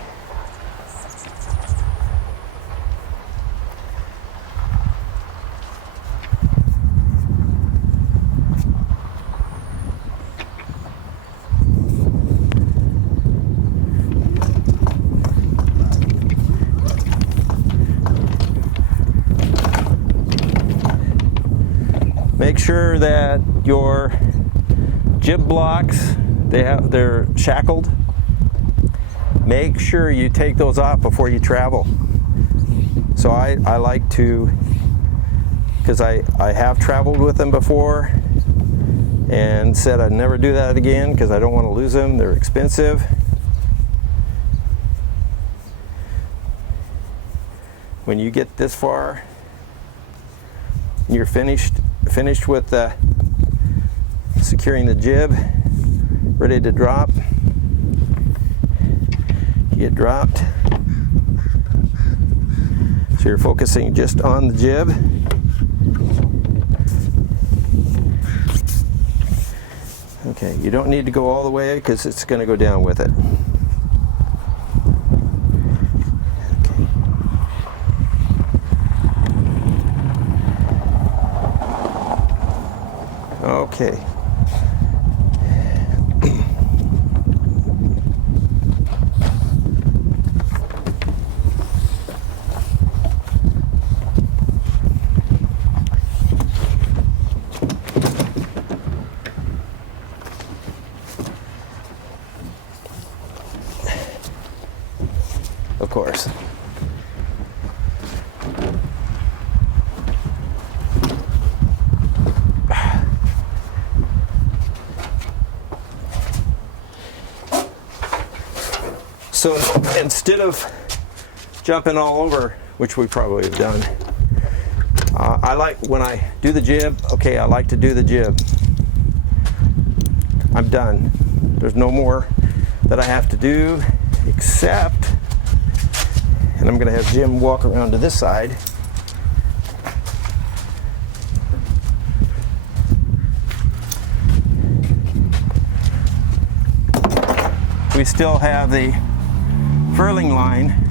Make sure that your jib blocks, they're shackled. Make sure you take those off before you travel. So I like to because I have traveled with them before and said I'd never do that again because I don't want to lose them. They're expensive. When you get this far, you're finished with securing the jib, ready to drop. You get dropped. So you're focusing just on the jib. Okay, you don't need to go all the way because it's going to go down with it. Okay. Of course. So instead of jumping all over, which we probably have done, I like when I do the jib, okay, I like to do the jib. I'm done. There's no more that I have to do except, and I'm going to have Jim walk around to this side. We still have the furling line.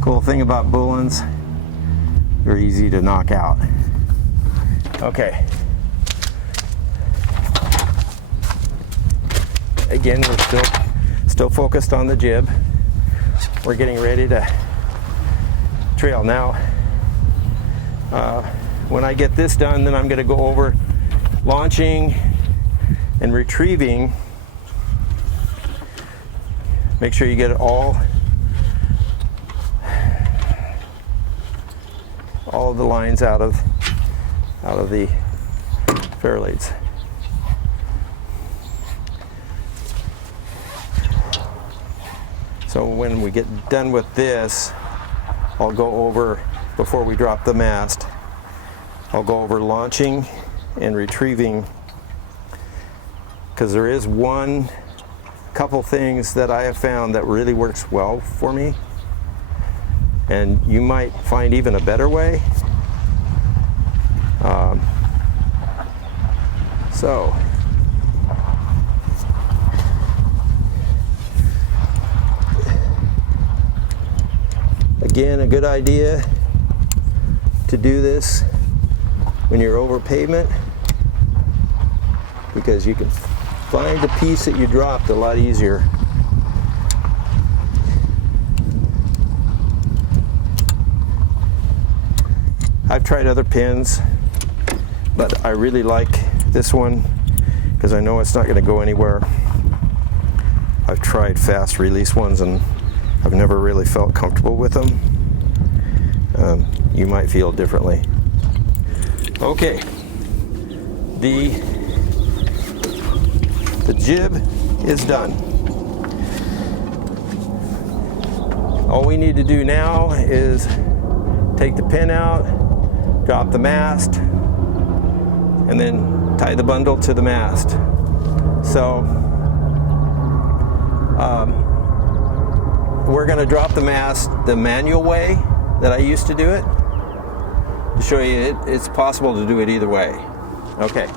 Cool thing about bullens, they're easy to knock out. Okay. Again, we're still focused on the jib. We're getting ready to trail now. When I get this done, then I'm going to go over launching and retrieving. Make sure you get it all of the lines out of the fairleads. So when we get done with this, I'll go over, before we drop the mast, I'll go over launching and retrieving, because there is one couple things that I have found that really works well for me, and you might find even a better way. So again, a good idea to do this when you're over pavement, because you can find the piece that you dropped a lot easier. I've tried other pins, but I really like this one because I know it's not going to go anywhere. I've tried fast release ones and I've never really felt comfortable with them. You might feel differently. Okay, the jib is done. All we need to do now is take the pin out, drop the mast, and then tie the bundle to the mast. So we're going to drop the mast the manual way that I used to do it, to show you it's possible to do it either way. Okay,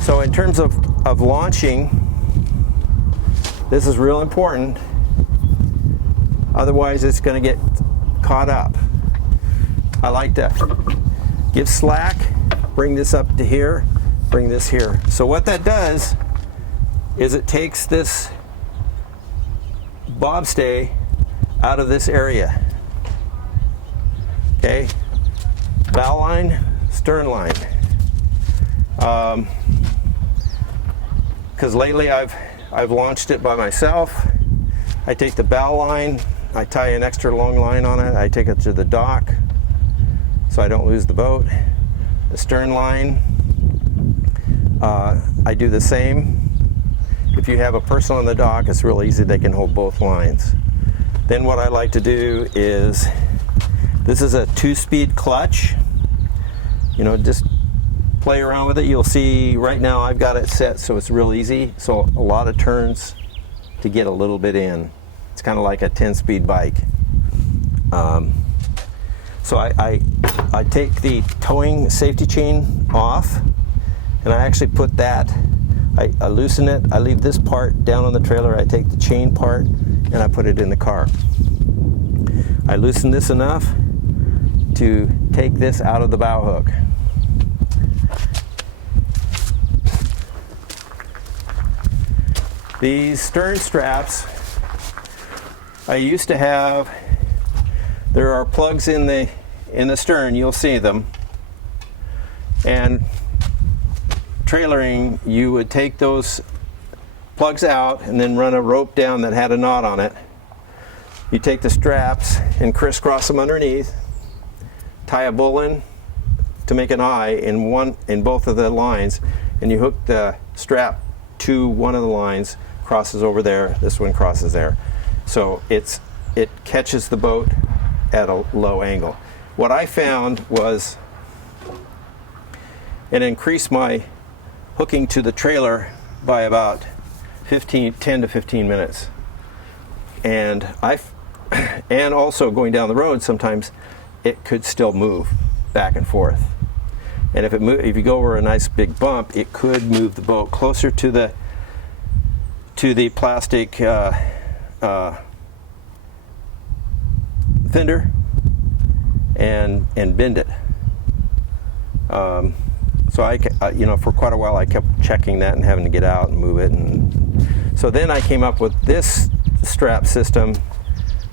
so in terms of launching, this is real important, otherwise it's going to get caught up. I like to give slack, bring this up to here, bring this here. So what that does is it takes this bobstay out of this area. Okay, bow line, stern line. Because lately I've launched it by myself. I take the bow line, I tie an extra long line on it, I take it to the dock, so I don't lose the boat. The stern line, I do the same. If you have a person on the dock, it's real easy. They can hold both lines. Then what I like to do is, this is a 2-speed clutch. You know, just play around with it. You'll see right now I've got it set so it's real easy. So a lot of turns to get a little bit in. It's kind of like a 10-speed bike. So I take the towing safety chain off, and I actually put that, I loosen it, I leave this part down on the trailer, I take the chain part and I put it in the car. I loosen this enough to take this out of the bow hook. These stern straps, I used to have, there are plugs in the stern, you'll see them. And trailering, you would take those plugs out and then run a rope down that had a knot on it. You take the straps and crisscross them underneath, tie a bowline to make an eye in both of the lines, and you hook the strap to one of the lines, crosses over there, this one crosses there. So it catches the boat at a low angle. What I found was it increased my hooking to the trailer by about 10 to 15 minutes. And also going down the road, sometimes it could still move back and forth. And if you go over a nice big bump, it could move the boat closer to the plastic fender and bend it. So you know, for quite a while I kept checking that and having to get out and move it. And so then I came up with this strap system,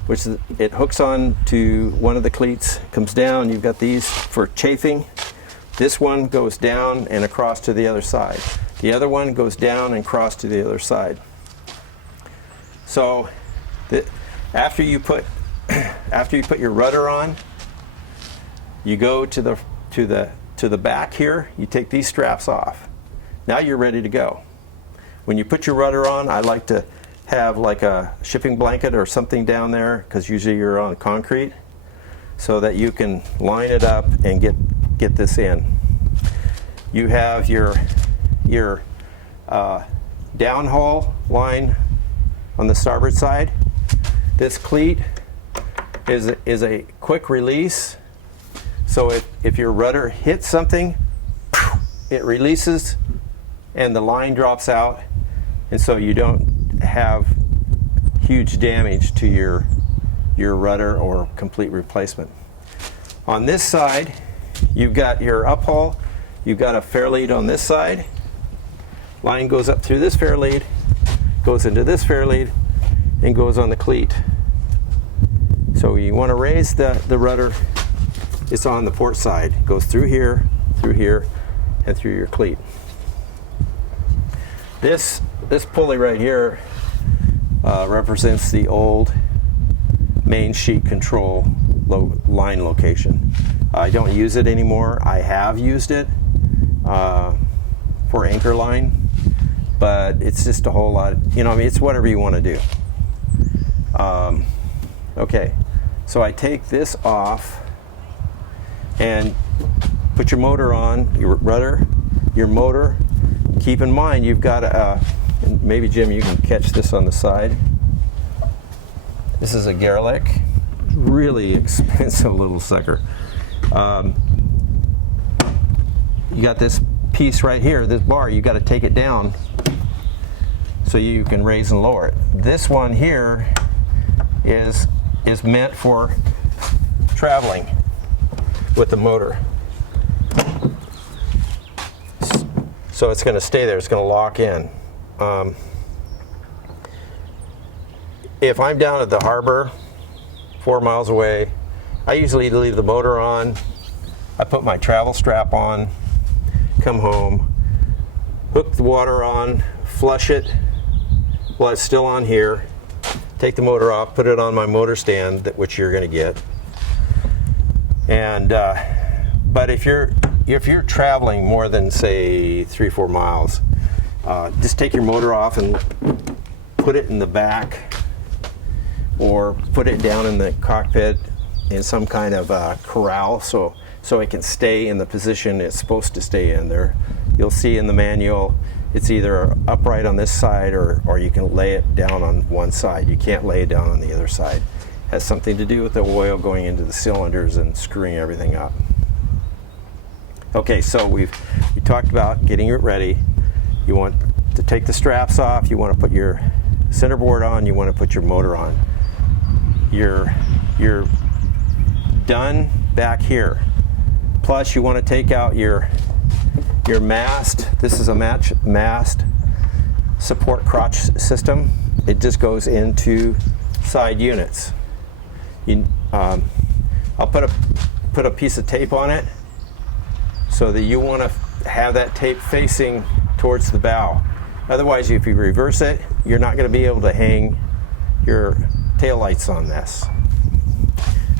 which it hooks on to one of the cleats, comes down. You've got these for chafing. This one goes down and across to the other side. The other one goes down and across to the other side. So after you put your rudder on, you go to the back here, you take these straps off. Now you're ready to go. When you put your rudder on, I like to have like a shipping blanket or something down there, because usually you're on concrete, so that you can line it up and get this in. You have your downhaul line on the starboard side. This cleat is a quick release. So if your rudder hits something, it releases and the line drops out, and so you don't have huge damage to your rudder or complete replacement. On this side, you've got your uphaul, you've got a fair lead on this side. Line goes up through this fair lead, goes into this fair lead, and goes on the cleat. So you want to raise the rudder. It's on the port side. It goes through here, and through your cleat. This pulley right here represents the old main sheet control line location. I don't use it anymore. I have used it for anchor line, but it's just a whole lot. You know, I mean, it's whatever you want to do. Okay, so I take this off and put your motor on, your rudder, your motor. Keep in mind you've got and maybe Jim, you can catch this on the side. This is a Garlic, really expensive little sucker. You got this piece right here, this bar, you got to take it down so you can raise and lower it. This one here is meant for traveling with the motor. So it's going to stay there, it's going to lock in. If I'm down at the harbor 4 miles away, I usually leave the motor on, I put my travel strap on, come home, hook the water on, flush it while it's still on here, take the motor off, put it on my motor stand, which you're going to get, and But if you're traveling more than, say, 3-4 miles, just take your motor off and put it in the back, or put it down in the cockpit in some kind of corral, so it can stay in the position it's supposed to stay in. There, you'll see in the manual, it's either upright on this side, or you can lay it down on one side. You can't lay it down on the other side. It has something to do with the oil going into the cylinders and screwing everything up. Okay, so we talked about getting it ready. You want to take the straps off, you want to put your centerboard on, you want to put your motor on. You're done back here. Plus you want to take out your mast. This is a mast support crotch system. It just goes into side units. I'll put a piece of tape on it, so that you want to have that tape facing towards the bow. Otherwise, if you reverse it, you're not going to be able to hang your taillights on this.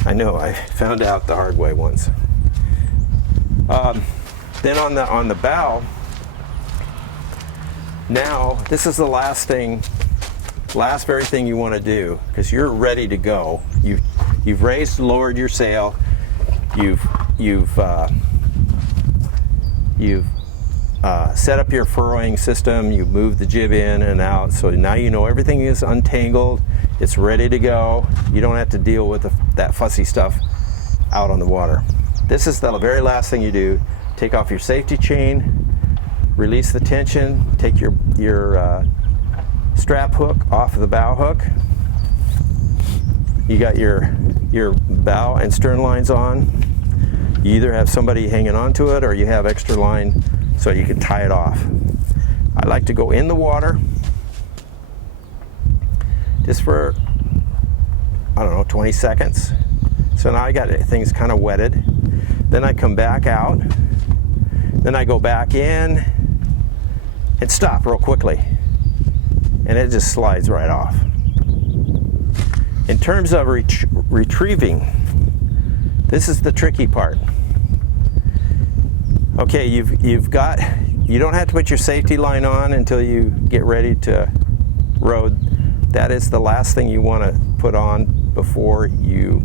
I know, I found out the hard way once. Then on the bow, now this is the last very thing you want to do, because you're ready to go. You've raised, lowered your sail. You've set up your furrowing system. You've moved the jib in and out, so now you know everything is untangled. It's ready to go. You don't have to deal with that fussy stuff out on the water. This is the very last thing you do. Take off your safety chain, release the tension, take your strap hook off of the bow hook. You got your bow and stern lines on. You either have somebody hanging onto it, or you have extra line so you can tie it off. I like to go in the water just for, I don't know, 20 seconds. So now I got things kind of wetted. Then I come back out. Then I go back in and stop real quickly. And it just slides right off. In terms of retrieving, this is the tricky part. Okay, you don't have to put your safety line on until you get ready to road. That is the last thing you want to put on before you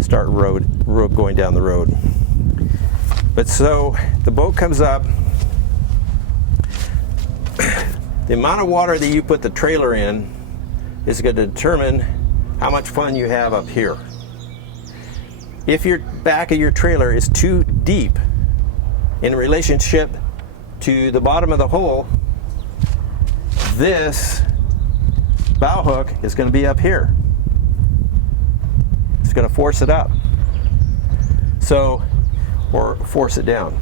start going down the road. But so the boat comes up. The amount of water that you put the trailer in is going to determine how much fun you have up here. If your back of your trailer is too deep in relationship to the bottom of the hole, this bow hook is going to be up here. It's going to force it up. So, or force it down.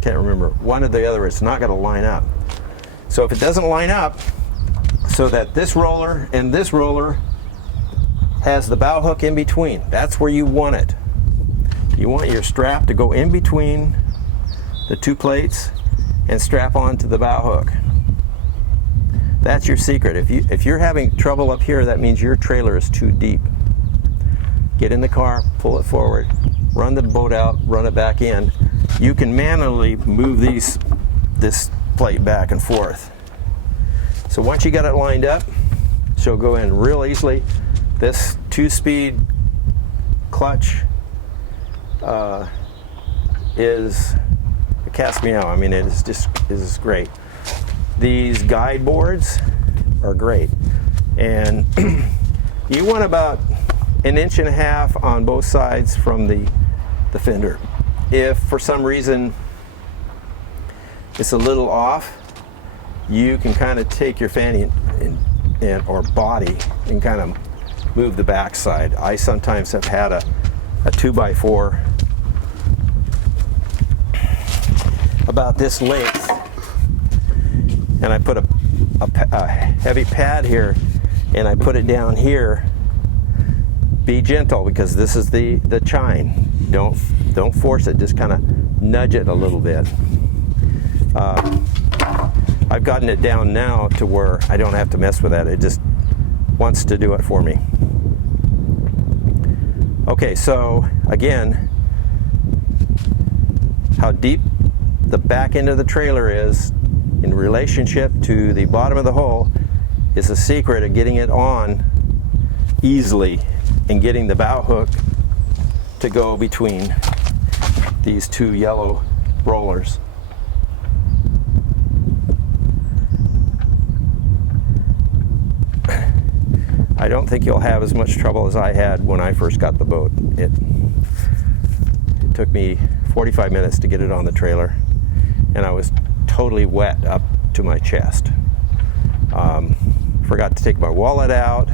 Can't remember. One or the other, it's not going to line up. So if it doesn't line up, so that this roller and this roller has the bow hook in between, that's where you want it. You want your strap to go in between the two plates and strap onto the bow hook. That's your secret. If you're having trouble up here, that means your trailer is too deep. Get in the car, pull it forward, run the boat out, run it back in. You can manually move this plate back and forth. So once you got it lined up, she'll go in real easily. This 2-speed clutch is a cast me out. I mean, it is great. These guide boards are great, and you want about 1.5 inches on both sides from the fender. If for some reason it's a little off, you can kind of take your fanny or body and kind of move the backside. I sometimes have had a 2x4 about this length, and I put a heavy pad here, and I put it down here. Be gentle, because this is the chine. Don't force it, just kind of nudge it a little bit. I've gotten it down now to where I don't have to mess with that. It just wants to do it for me. Okay, so again, how deep the back end of the trailer is in relationship to the bottom of the hull is the secret of getting it on easily and getting the bow hook to go between these two yellow rollers. I don't think you'll have as much trouble as I had when I first got the boat. It took me 45 minutes to get it on the trailer, and I was totally wet up to my chest. Forgot to take my wallet out.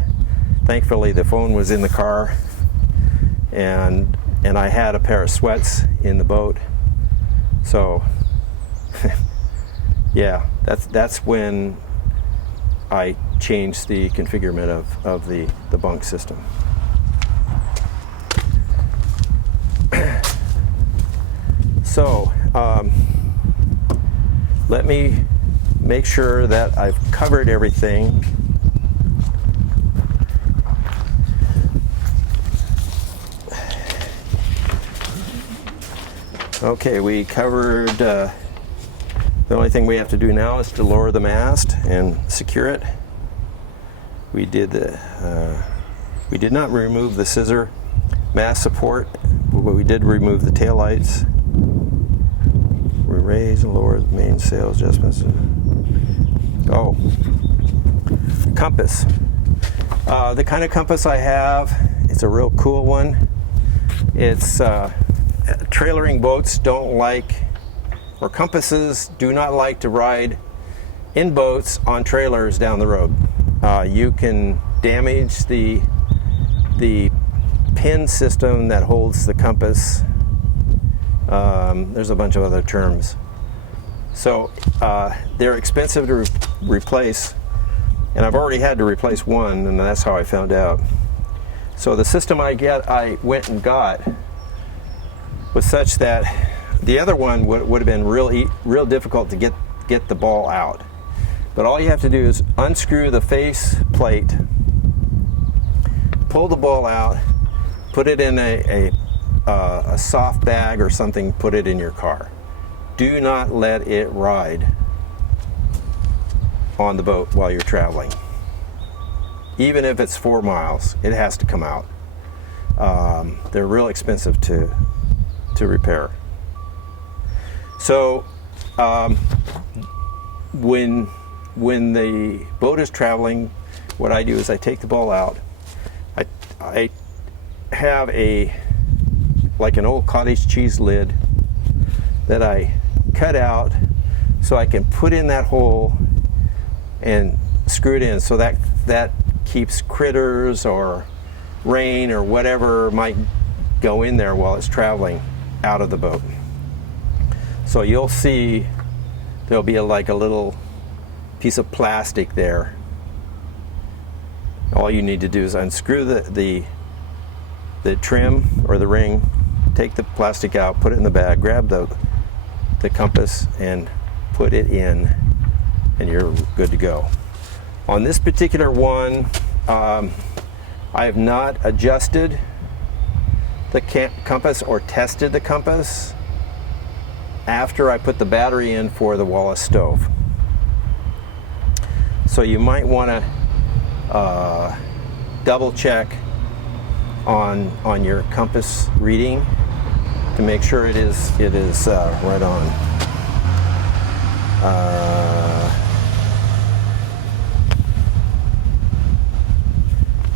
Thankfully, the phone was in the car, and I had a pair of sweats in the boat. So, yeah, that's when I changed the configurement of the bunk system. So, let me make sure that I've covered everything. Okay, we covered, the only thing we have to do now is to lower the mast and secure it. We did not remove the scissor mast support, but we did remove the taillights. We raise and lower the main sail adjustments. Oh, compass. The kind of compass I have, it's a real cool one. It's trailering boats don't like, or compasses do not like to ride in boats on trailers down the road. You can damage the pin system that holds the compass. There's a bunch of other terms. So they're expensive to replace, and I've already had to replace one, and that's how I found out. So the system I went and got was such that the other one would have been real difficult to get the ball out. But all you have to do is unscrew the face plate, pull the ball out, put it in a soft bag or something, put it in your car. Do not let it ride on the boat while you're traveling. Even if it's 4 miles, it has to come out. They're real expensive to repair. So when the boat is traveling, what I do is I take the ball out. I have like an old cottage cheese lid that I cut out so I can put in that hole and screw it in, so that keeps critters or rain or whatever might go in there while it's traveling out of the boat. So you'll see there'll be like a little piece of plastic there. All you need to do is unscrew the trim or the ring, take the plastic out, put it in the bag, grab the compass and put it in, and you're good to go. On this particular one, I have not adjusted the compass or tested the compass after I put the battery in for the Wallace stove. So you might want to double check on your compass reading to make sure it is right on.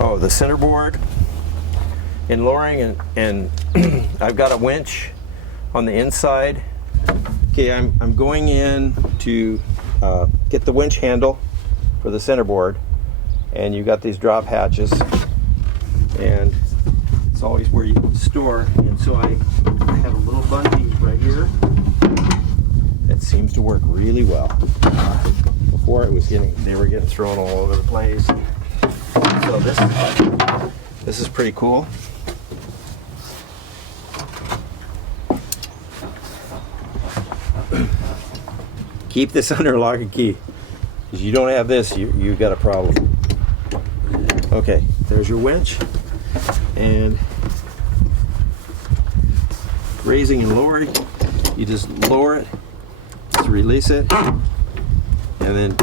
Oh, the centerboard in lowering, and I've got a winch on the inside. Okay, I'm going in to get the winch handle for the centerboard, and you got these drop hatches, and it's always where you store. And so I have a little bungee right here that seems to work really well. Before they were getting thrown all over the place. So this is pretty cool. Keep this under lock and key. If you don't have this, you've got a problem. Okay, there's your winch, and raising and lowering. you just lower it to release it, and then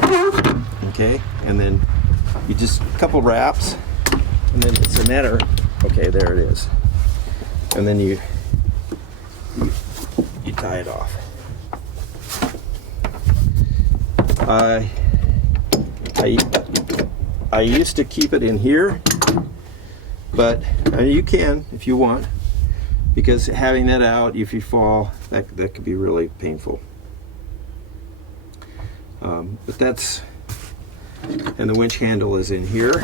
okay, and then you just a couple wraps, and then it's a matter. Okay, there it is, and then you tie it off. I used to keep it in here, but I mean, you can if you want, because having that out, if you fall, that could be really painful. But that's, and the winch handle is in here.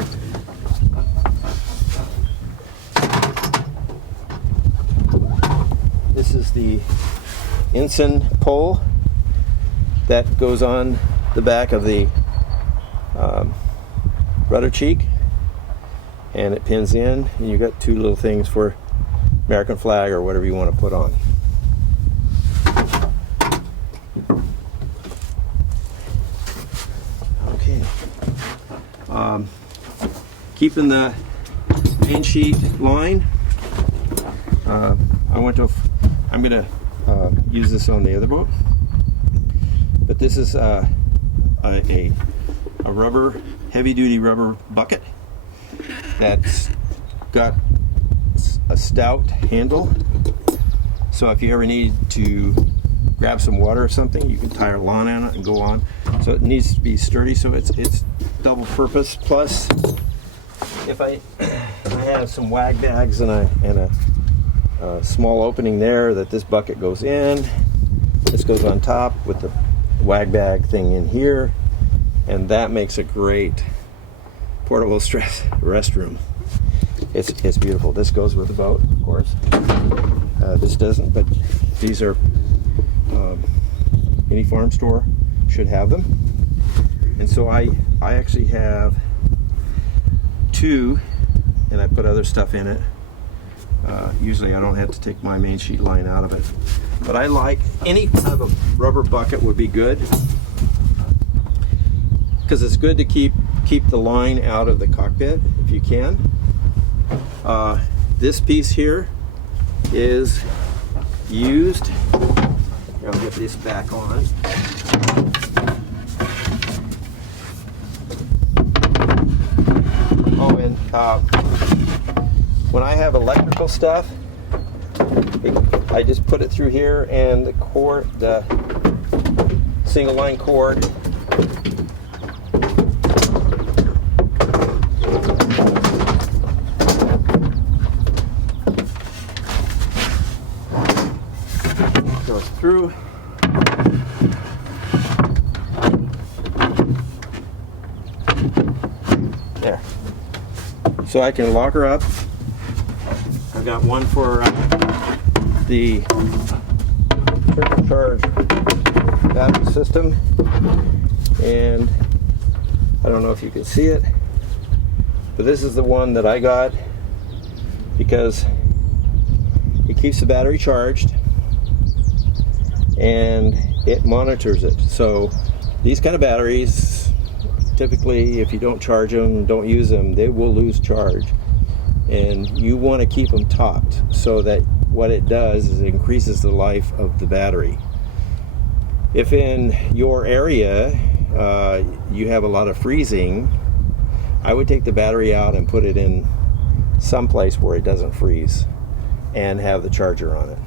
This is the ensign pole that goes on the back of the rudder cheek, and it pins in, and you got two little things for American flag or whatever you want to put on. Okay. Keeping the main sheet line. I'm going to use this on the other boat, but this is a rubber, heavy-duty rubber bucket that's got a stout handle, so if you ever need to grab some water or something, you can tie a line on it and go on. So it needs to be sturdy, so it's double purpose. Plus, if I have some wag bags and a small opening there that this bucket goes in, this goes on top with the wag bag thing in here, and that makes a great portable restroom. It's beautiful. This goes with the boat, of course. This doesn't, but these are any farm store should have them. And so I actually have two, and I put other stuff in it. Usually I don't have to take my main sheet line out of it, but I like any kind of a rubber bucket would be good, because it's good to keep the line out of the cockpit if you can. This piece here is used. Here, I'll get this back on. Oh, and when I have electrical stuff, I just put it through here, and the cord, the single line cord, goes through. There. So I can lock her up. I've got one for the turbocharged battery system, and I don't know if you can see it, but this is the one that I got because it keeps the battery charged and it monitors it. So these kind of batteries, typically if you don't charge them, don't use them, they will lose charge. And you want to keep them topped, so that what it does is it increases the life of the battery. If in your area you have a lot of freezing, I would take the battery out and put it in some place where it doesn't freeze and have the charger on it.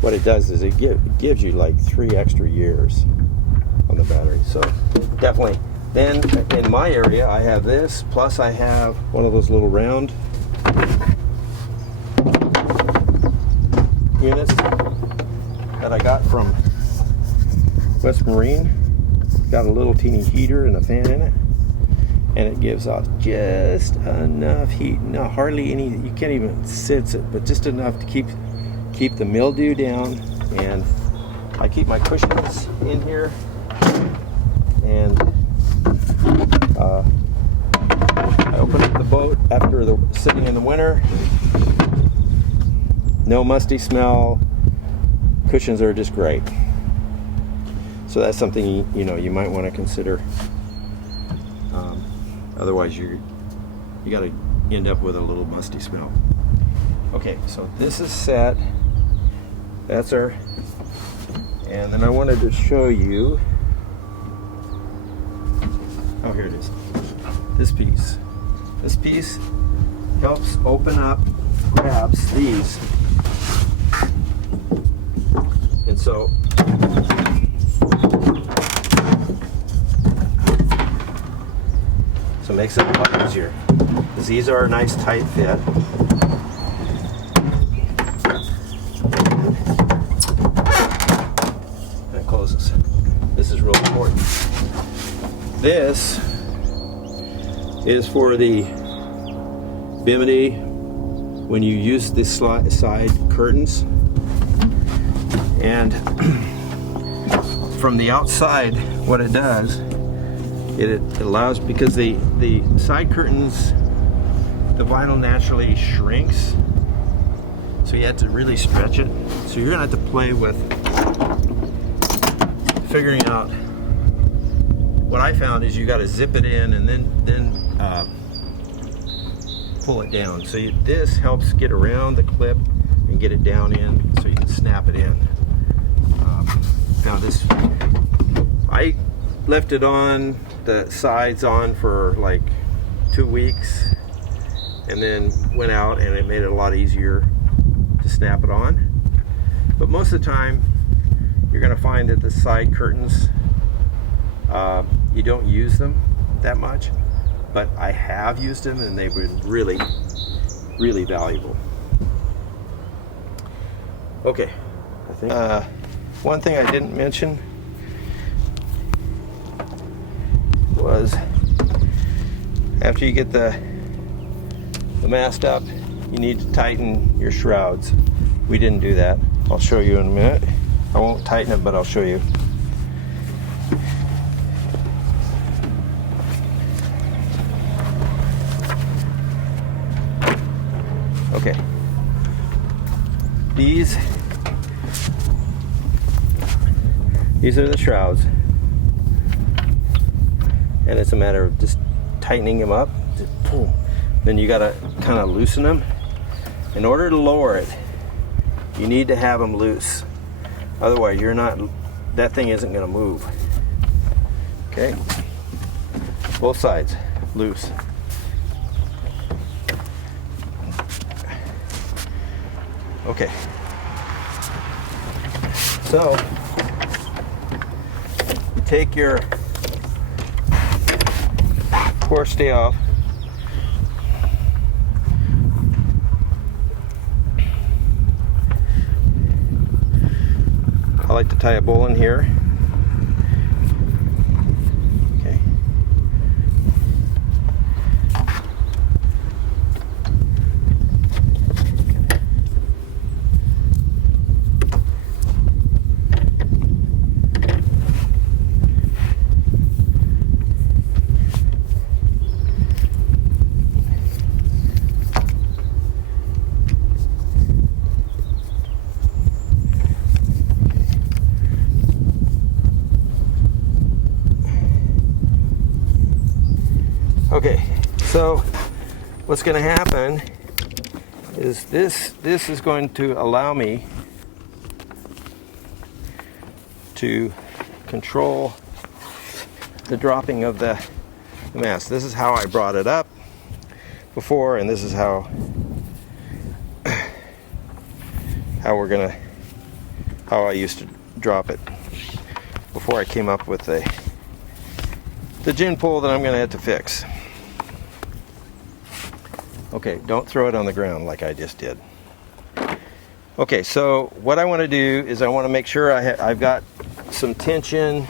What it does is it gives you like 3 extra years on the battery. So definitely. Then in my area I have this, plus I have one of those little round units that I got from West Marine. Got a little teeny heater and a fan in it, and it gives off just enough heat. No, hardly any, you can't even sense it, but just enough to keep the mildew down. And I keep my cushions in here, and I open up the boat after sitting in the winter. No musty smell. Cushions are just great. So that's something you might want to consider. Otherwise, you got to end up with a little musty smell. Okay, so this is set. That's our And then I wanted to show you, oh, here it is, this piece. This piece helps open up, grabs these, and so it makes it a lot easier, because these are a nice tight fit. And it closes. This is real important. This is for the bimini when you use the side curtains, and from the outside what it does, it allows, because the side curtains, the vinyl naturally shrinks, so you have to really stretch it. So you're gonna have to play with figuring out. What I found is you got to zip it in and then pull it down. So this helps get around the clip and get it down in, so you can snap it in. Now this, I left it on, the sides on, for like 2 weeks, and then went out, and it made it a lot easier to snap it on. But most of the time you're going to find that the side curtains, you don't use them that much, but I have used them, and they've been really, really valuable. Okay, I think one thing I didn't mention was, after you get the mast up, you need to tighten your shrouds. We didn't do that. I'll show you in a minute. I won't tighten it, but I'll show you. Okay, these are the shrouds, and it's a matter of just tightening them up. Then you gotta kind of loosen them. In order to lower it, you need to have them loose. Otherwise, that thing isn't gonna move. Okay, both sides loose. Okay, so take your core stay off. I like to tie a bowl in here. Okay. Okay, so what's going to happen is this is going to allow me to control the dropping of the mast. This is how I brought it up before, and this is how how I used to drop it before I came up with the gin pole that I'm going to have to fix. Okay, don't throw it on the ground like I just did. Okay, so what I want to do is I want to make sure I've got some tension.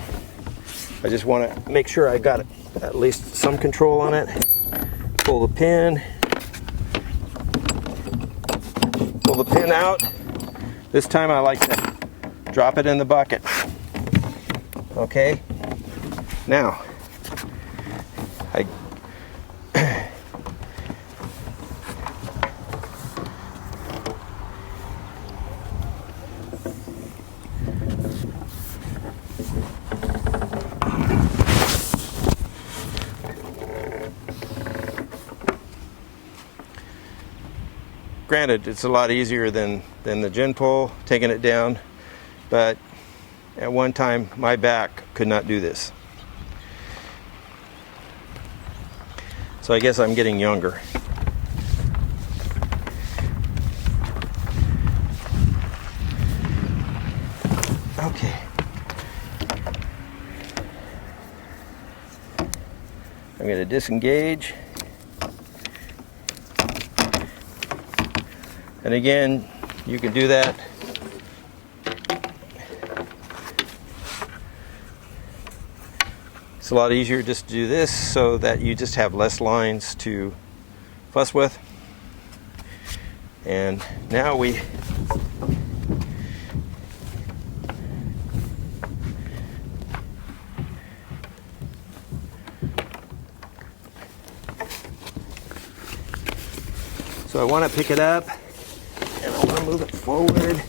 I just want to make sure I got at least some control on it. Pull the pin. Pull the pin out. This time I like to drop it in the bucket. Okay, now granted, it's a lot easier than the gin pole, taking it down, but At one time, my back could not do this. So I guess I'm getting younger. Okay. I'm going to disengage. And again, you can do that it's a lot easier just to do this so that you just have less lines to fuss with. And now we so I want to pick it up and I want to move it forward,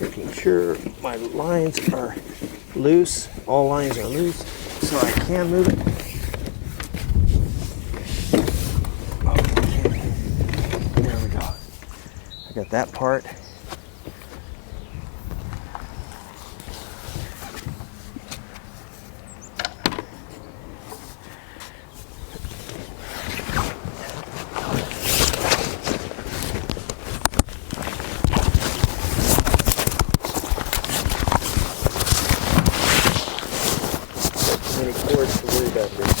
making sure my lines are loose. All lines are loose, so I can move it. Okay. There we go. I got that part. Cords to worry about this.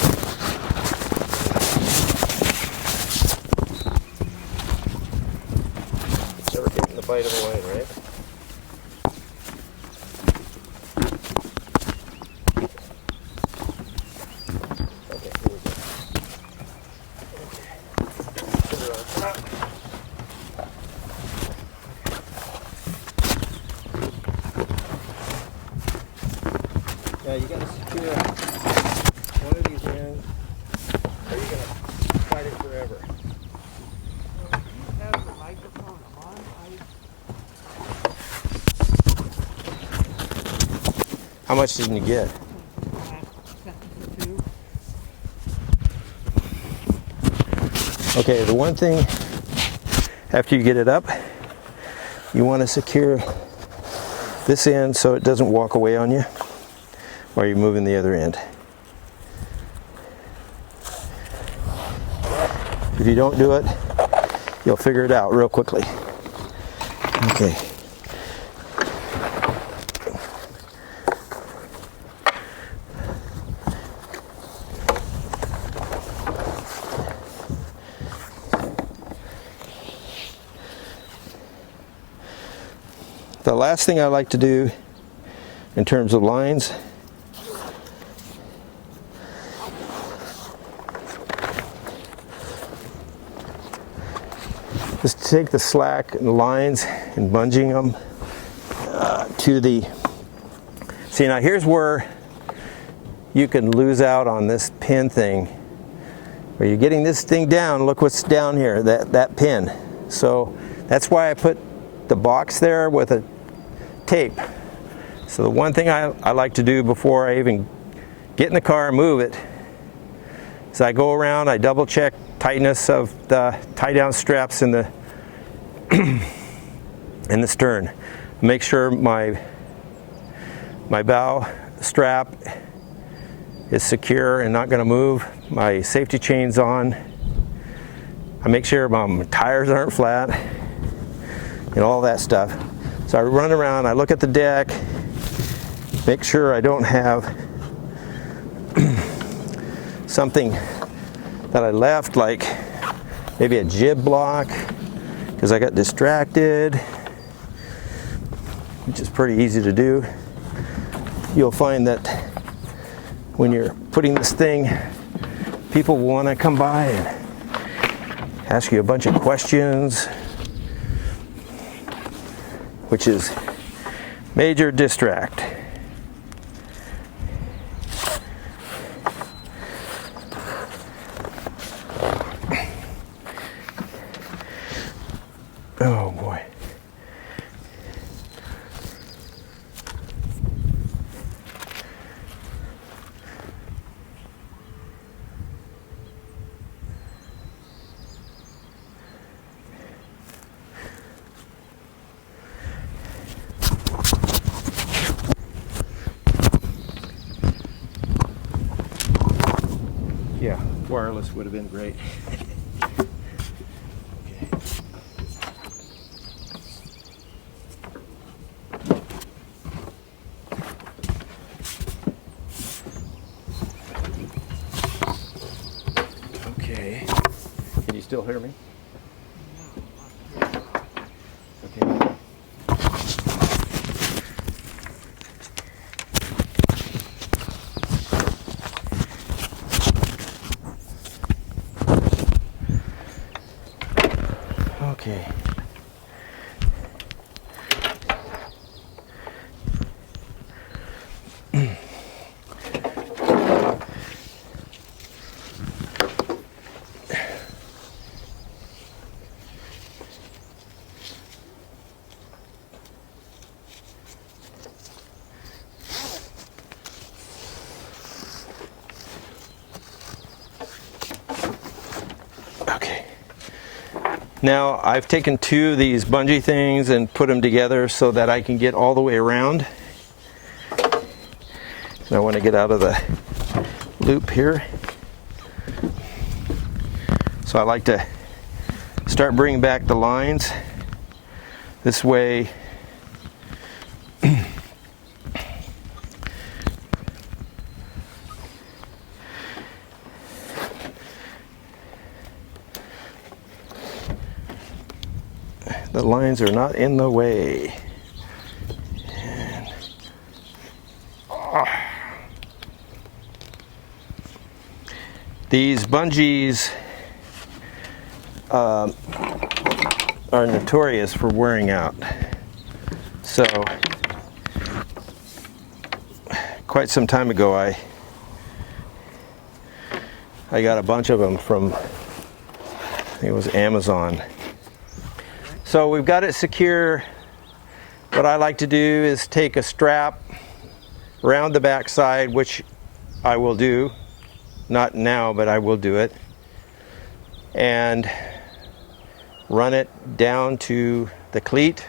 Never getting the bite of the line, right? Okay, here we go. Okay. Put it on top. Now you gotta secure one of these ends, or you're going to fight it forever. Do you have the microphone on? How much did you get? Okay, the one thing, after you get it up, you want to secure this end so it doesn't walk away on you while you're moving the other end. If you don't do it, you'll figure it out real quickly. Okay. The last thing I like to do in terms of lines is to take the slack and the lines and bunging them to the... See, now here's where you can lose out on this pin thing. Where you're getting this thing down, look what's down here, that pin. So that's why I put the box there with a tape. So the one thing I like to do before I even get in the car and move it is I go around, I double check tightness of the tie down straps in the in the stern. Make sure my bow strap is secure and not going to move. My safety chain's on. I make sure my tires aren't flat and all that stuff. So I run around, I look at the deck, make sure I don't have something that I left, like maybe a jib block, because I got distracted, which is pretty easy to do. You'll find that when you're putting this thing, people will want to come by and ask you a bunch of questions, which is major distract. Oh boy. wireless would have been great. Okay. Can you still hear me? Okay. Okay. Okay. Now I've taken two of these bungee things and put them together so that I can get all the way around. And I want to get out of the loop here. So I like to start bringing back the lines. This way the lines are not in the way. And, these bungees are notorious for wearing out. So quite some time ago I got a bunch of them from, I think it was Amazon. So we've got it secure. What I like to do is take a strap around the back side, which I will do. Not now, but I will do it. And run it down to the cleat.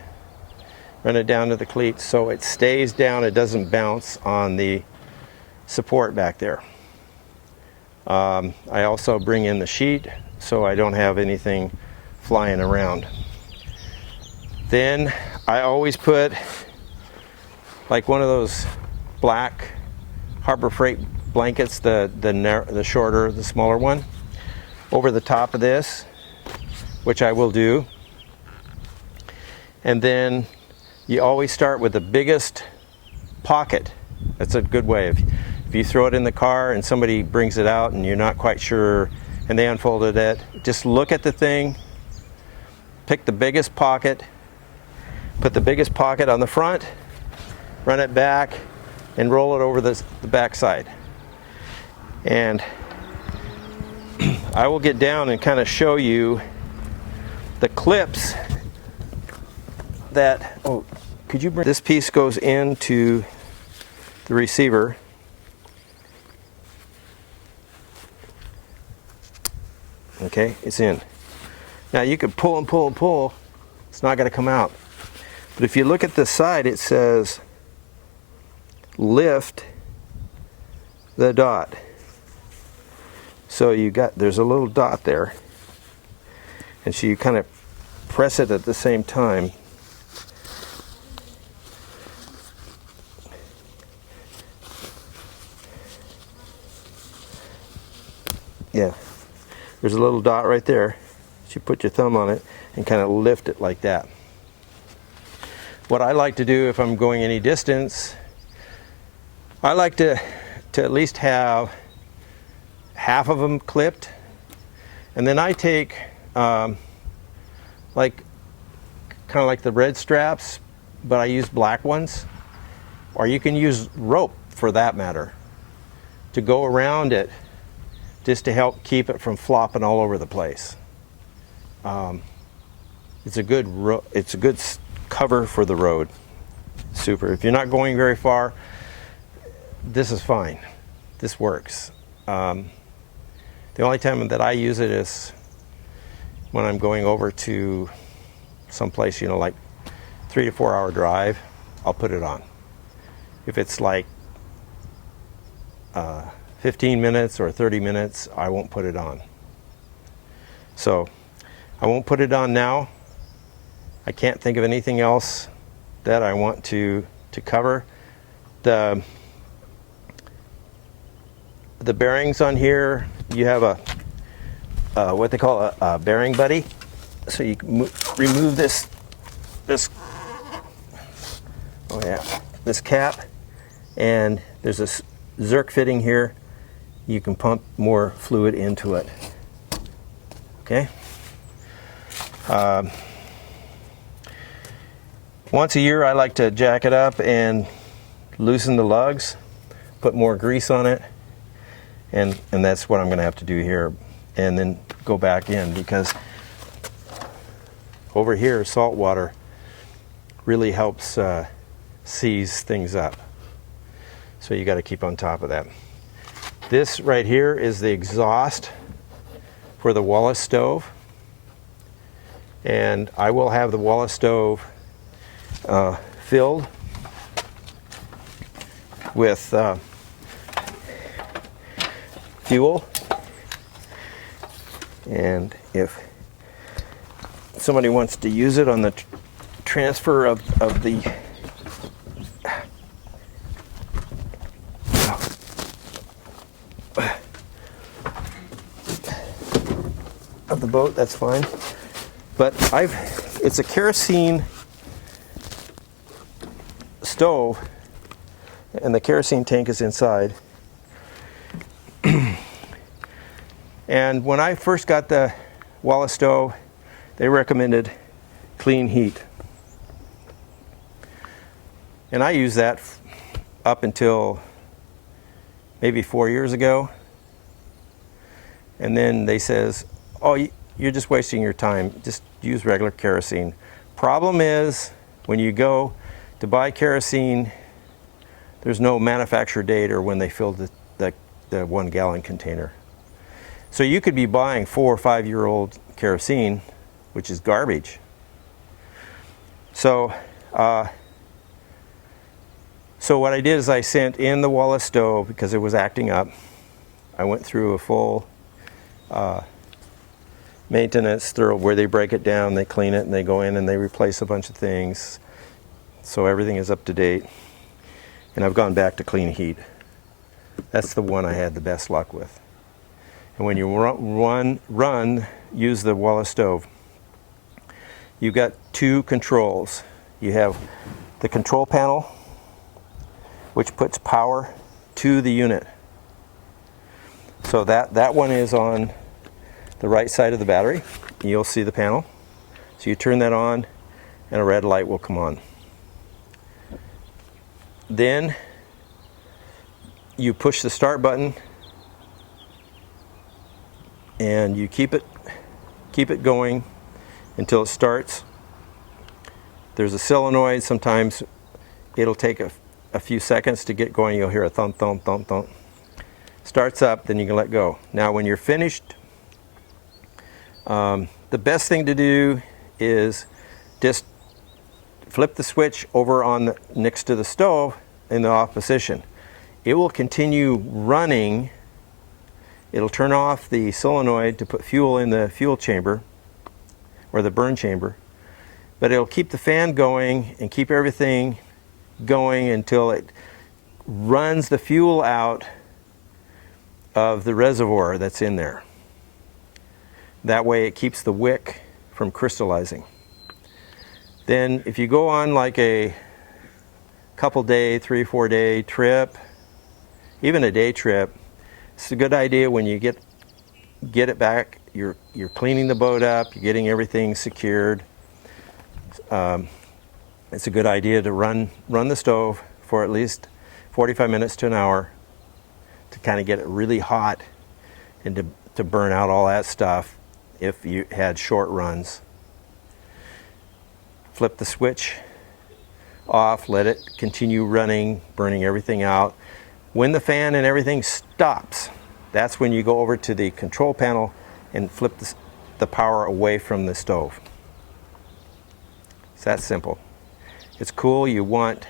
Run it down to the cleat so it stays down, it doesn't bounce on the support back there. I also bring in the sheet so I don't have anything flying around. Then I always put like one of those black Harbor Freight blankets, the shorter, the smaller one, over the top of this, which I will do. And then you always start with the biggest pocket. That's a good way. If you throw it in the car and somebody brings it out and you're not quite sure and they unfolded it, just look at the thing, pick the biggest pocket, put the biggest pocket on the front, run it back, and roll it over the back side. And I will get down and kind of show you the clips that, oh, could you bring, this piece goes into the receiver. Okay, it's in. Now you could pull and pull and pull, it's not going to come out. But if you look at the side, it says lift the dot. So there's a little dot there. And so you kind of press it at the same time. Yeah, there's a little dot right there. So you put your thumb on it and kind of lift it like that. What I like to do if I'm going any distance, I like to at least have half of them clipped, and then I take kind of like the red straps, but I use black ones, or you can use rope for that matter to go around it just to help keep it from flopping all over the place. It's a good cover for the road. Super. If you're not going very far, this is fine. This works. The only time that I use it is when I'm going over to someplace, like 3 to 4 hour drive, I'll put it on. If it's like 15 minutes or 30 minutes, I won't put it on. So I won't put it on now. I can't think of anything else that I want to cover. The bearings on here, you have a what they call a bearing buddy. So you can remove this cap, and there's a Zerk fitting here. You can pump more fluid into it. Okay. Once a year, I like to jack it up and loosen the lugs, put more grease on it, and that's what I'm going to have to do here, and then go back in, because over here salt water really helps seize things up. So you got to keep on top of that. This right here is the exhaust for the Wallace stove, and I will have the Wallace stove filled with fuel, and if somebody wants to use it on the transfer of the boat, that's fine. But it's a kerosene stove, and the kerosene tank is inside. And when I first got the Wallace stove, they recommended clean heat. And I used that up until maybe 4 years ago. And then they says, oh, you're just wasting your time. Just use regular kerosene. Problem is, when you go to buy kerosene, there's no manufacture date or when they filled the 1 gallon container. So you could be buying 4 or 5 year old kerosene, which is garbage. So what I did is I sent in the Wallace stove because it was acting up. I went through a full maintenance thorough where they break it down, they clean it, and they go in and they replace a bunch of things. So everything is up to date. And I've gone back to clean heat. That's the one I had the best luck with. And when you use the Wallace stove, you've got 2 controls. You have the control panel, which puts power to the unit. So that one is on the right side of the battery. You'll see the panel. So you turn that on and a red light will come on. Then you push the start button and you keep it going until it starts. There's a solenoid. Sometimes it'll take a few seconds to get going. You'll hear a thump, thump, thump, thump. Starts up, then you can let go. Now when you're finished, the best thing to do is just flip the switch over on next to the stove in the off position. It will continue running. It'll turn off the solenoid to put fuel in the fuel chamber or the burn chamber, but it'll keep the fan going and keep everything going until it runs the fuel out of the reservoir that's in there. That way it keeps the wick from crystallizing. Then if you go on like a couple day, 3-4 day trip, even a day trip, it's a good idea when you get it back, you're cleaning the boat up, you're getting everything secured. It's a good idea to run the stove for at least 45 minutes to an hour to kind of get it really hot and to burn out all that stuff if you had short runs. Flip the switch off, let it continue running, burning everything out. When the fan and everything stops, that's when you go over to the control panel and flip the power away from the stove. It's that simple. It's cool. You want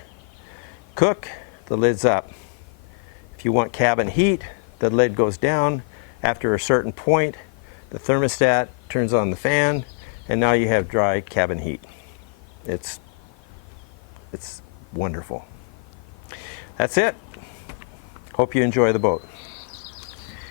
cook, the lid's up. If you want cabin heat, the lid goes down. After a certain point, the thermostat turns on the fan, and now you have dry cabin heat. It's wonderful. That's it. Hope you enjoy the boat.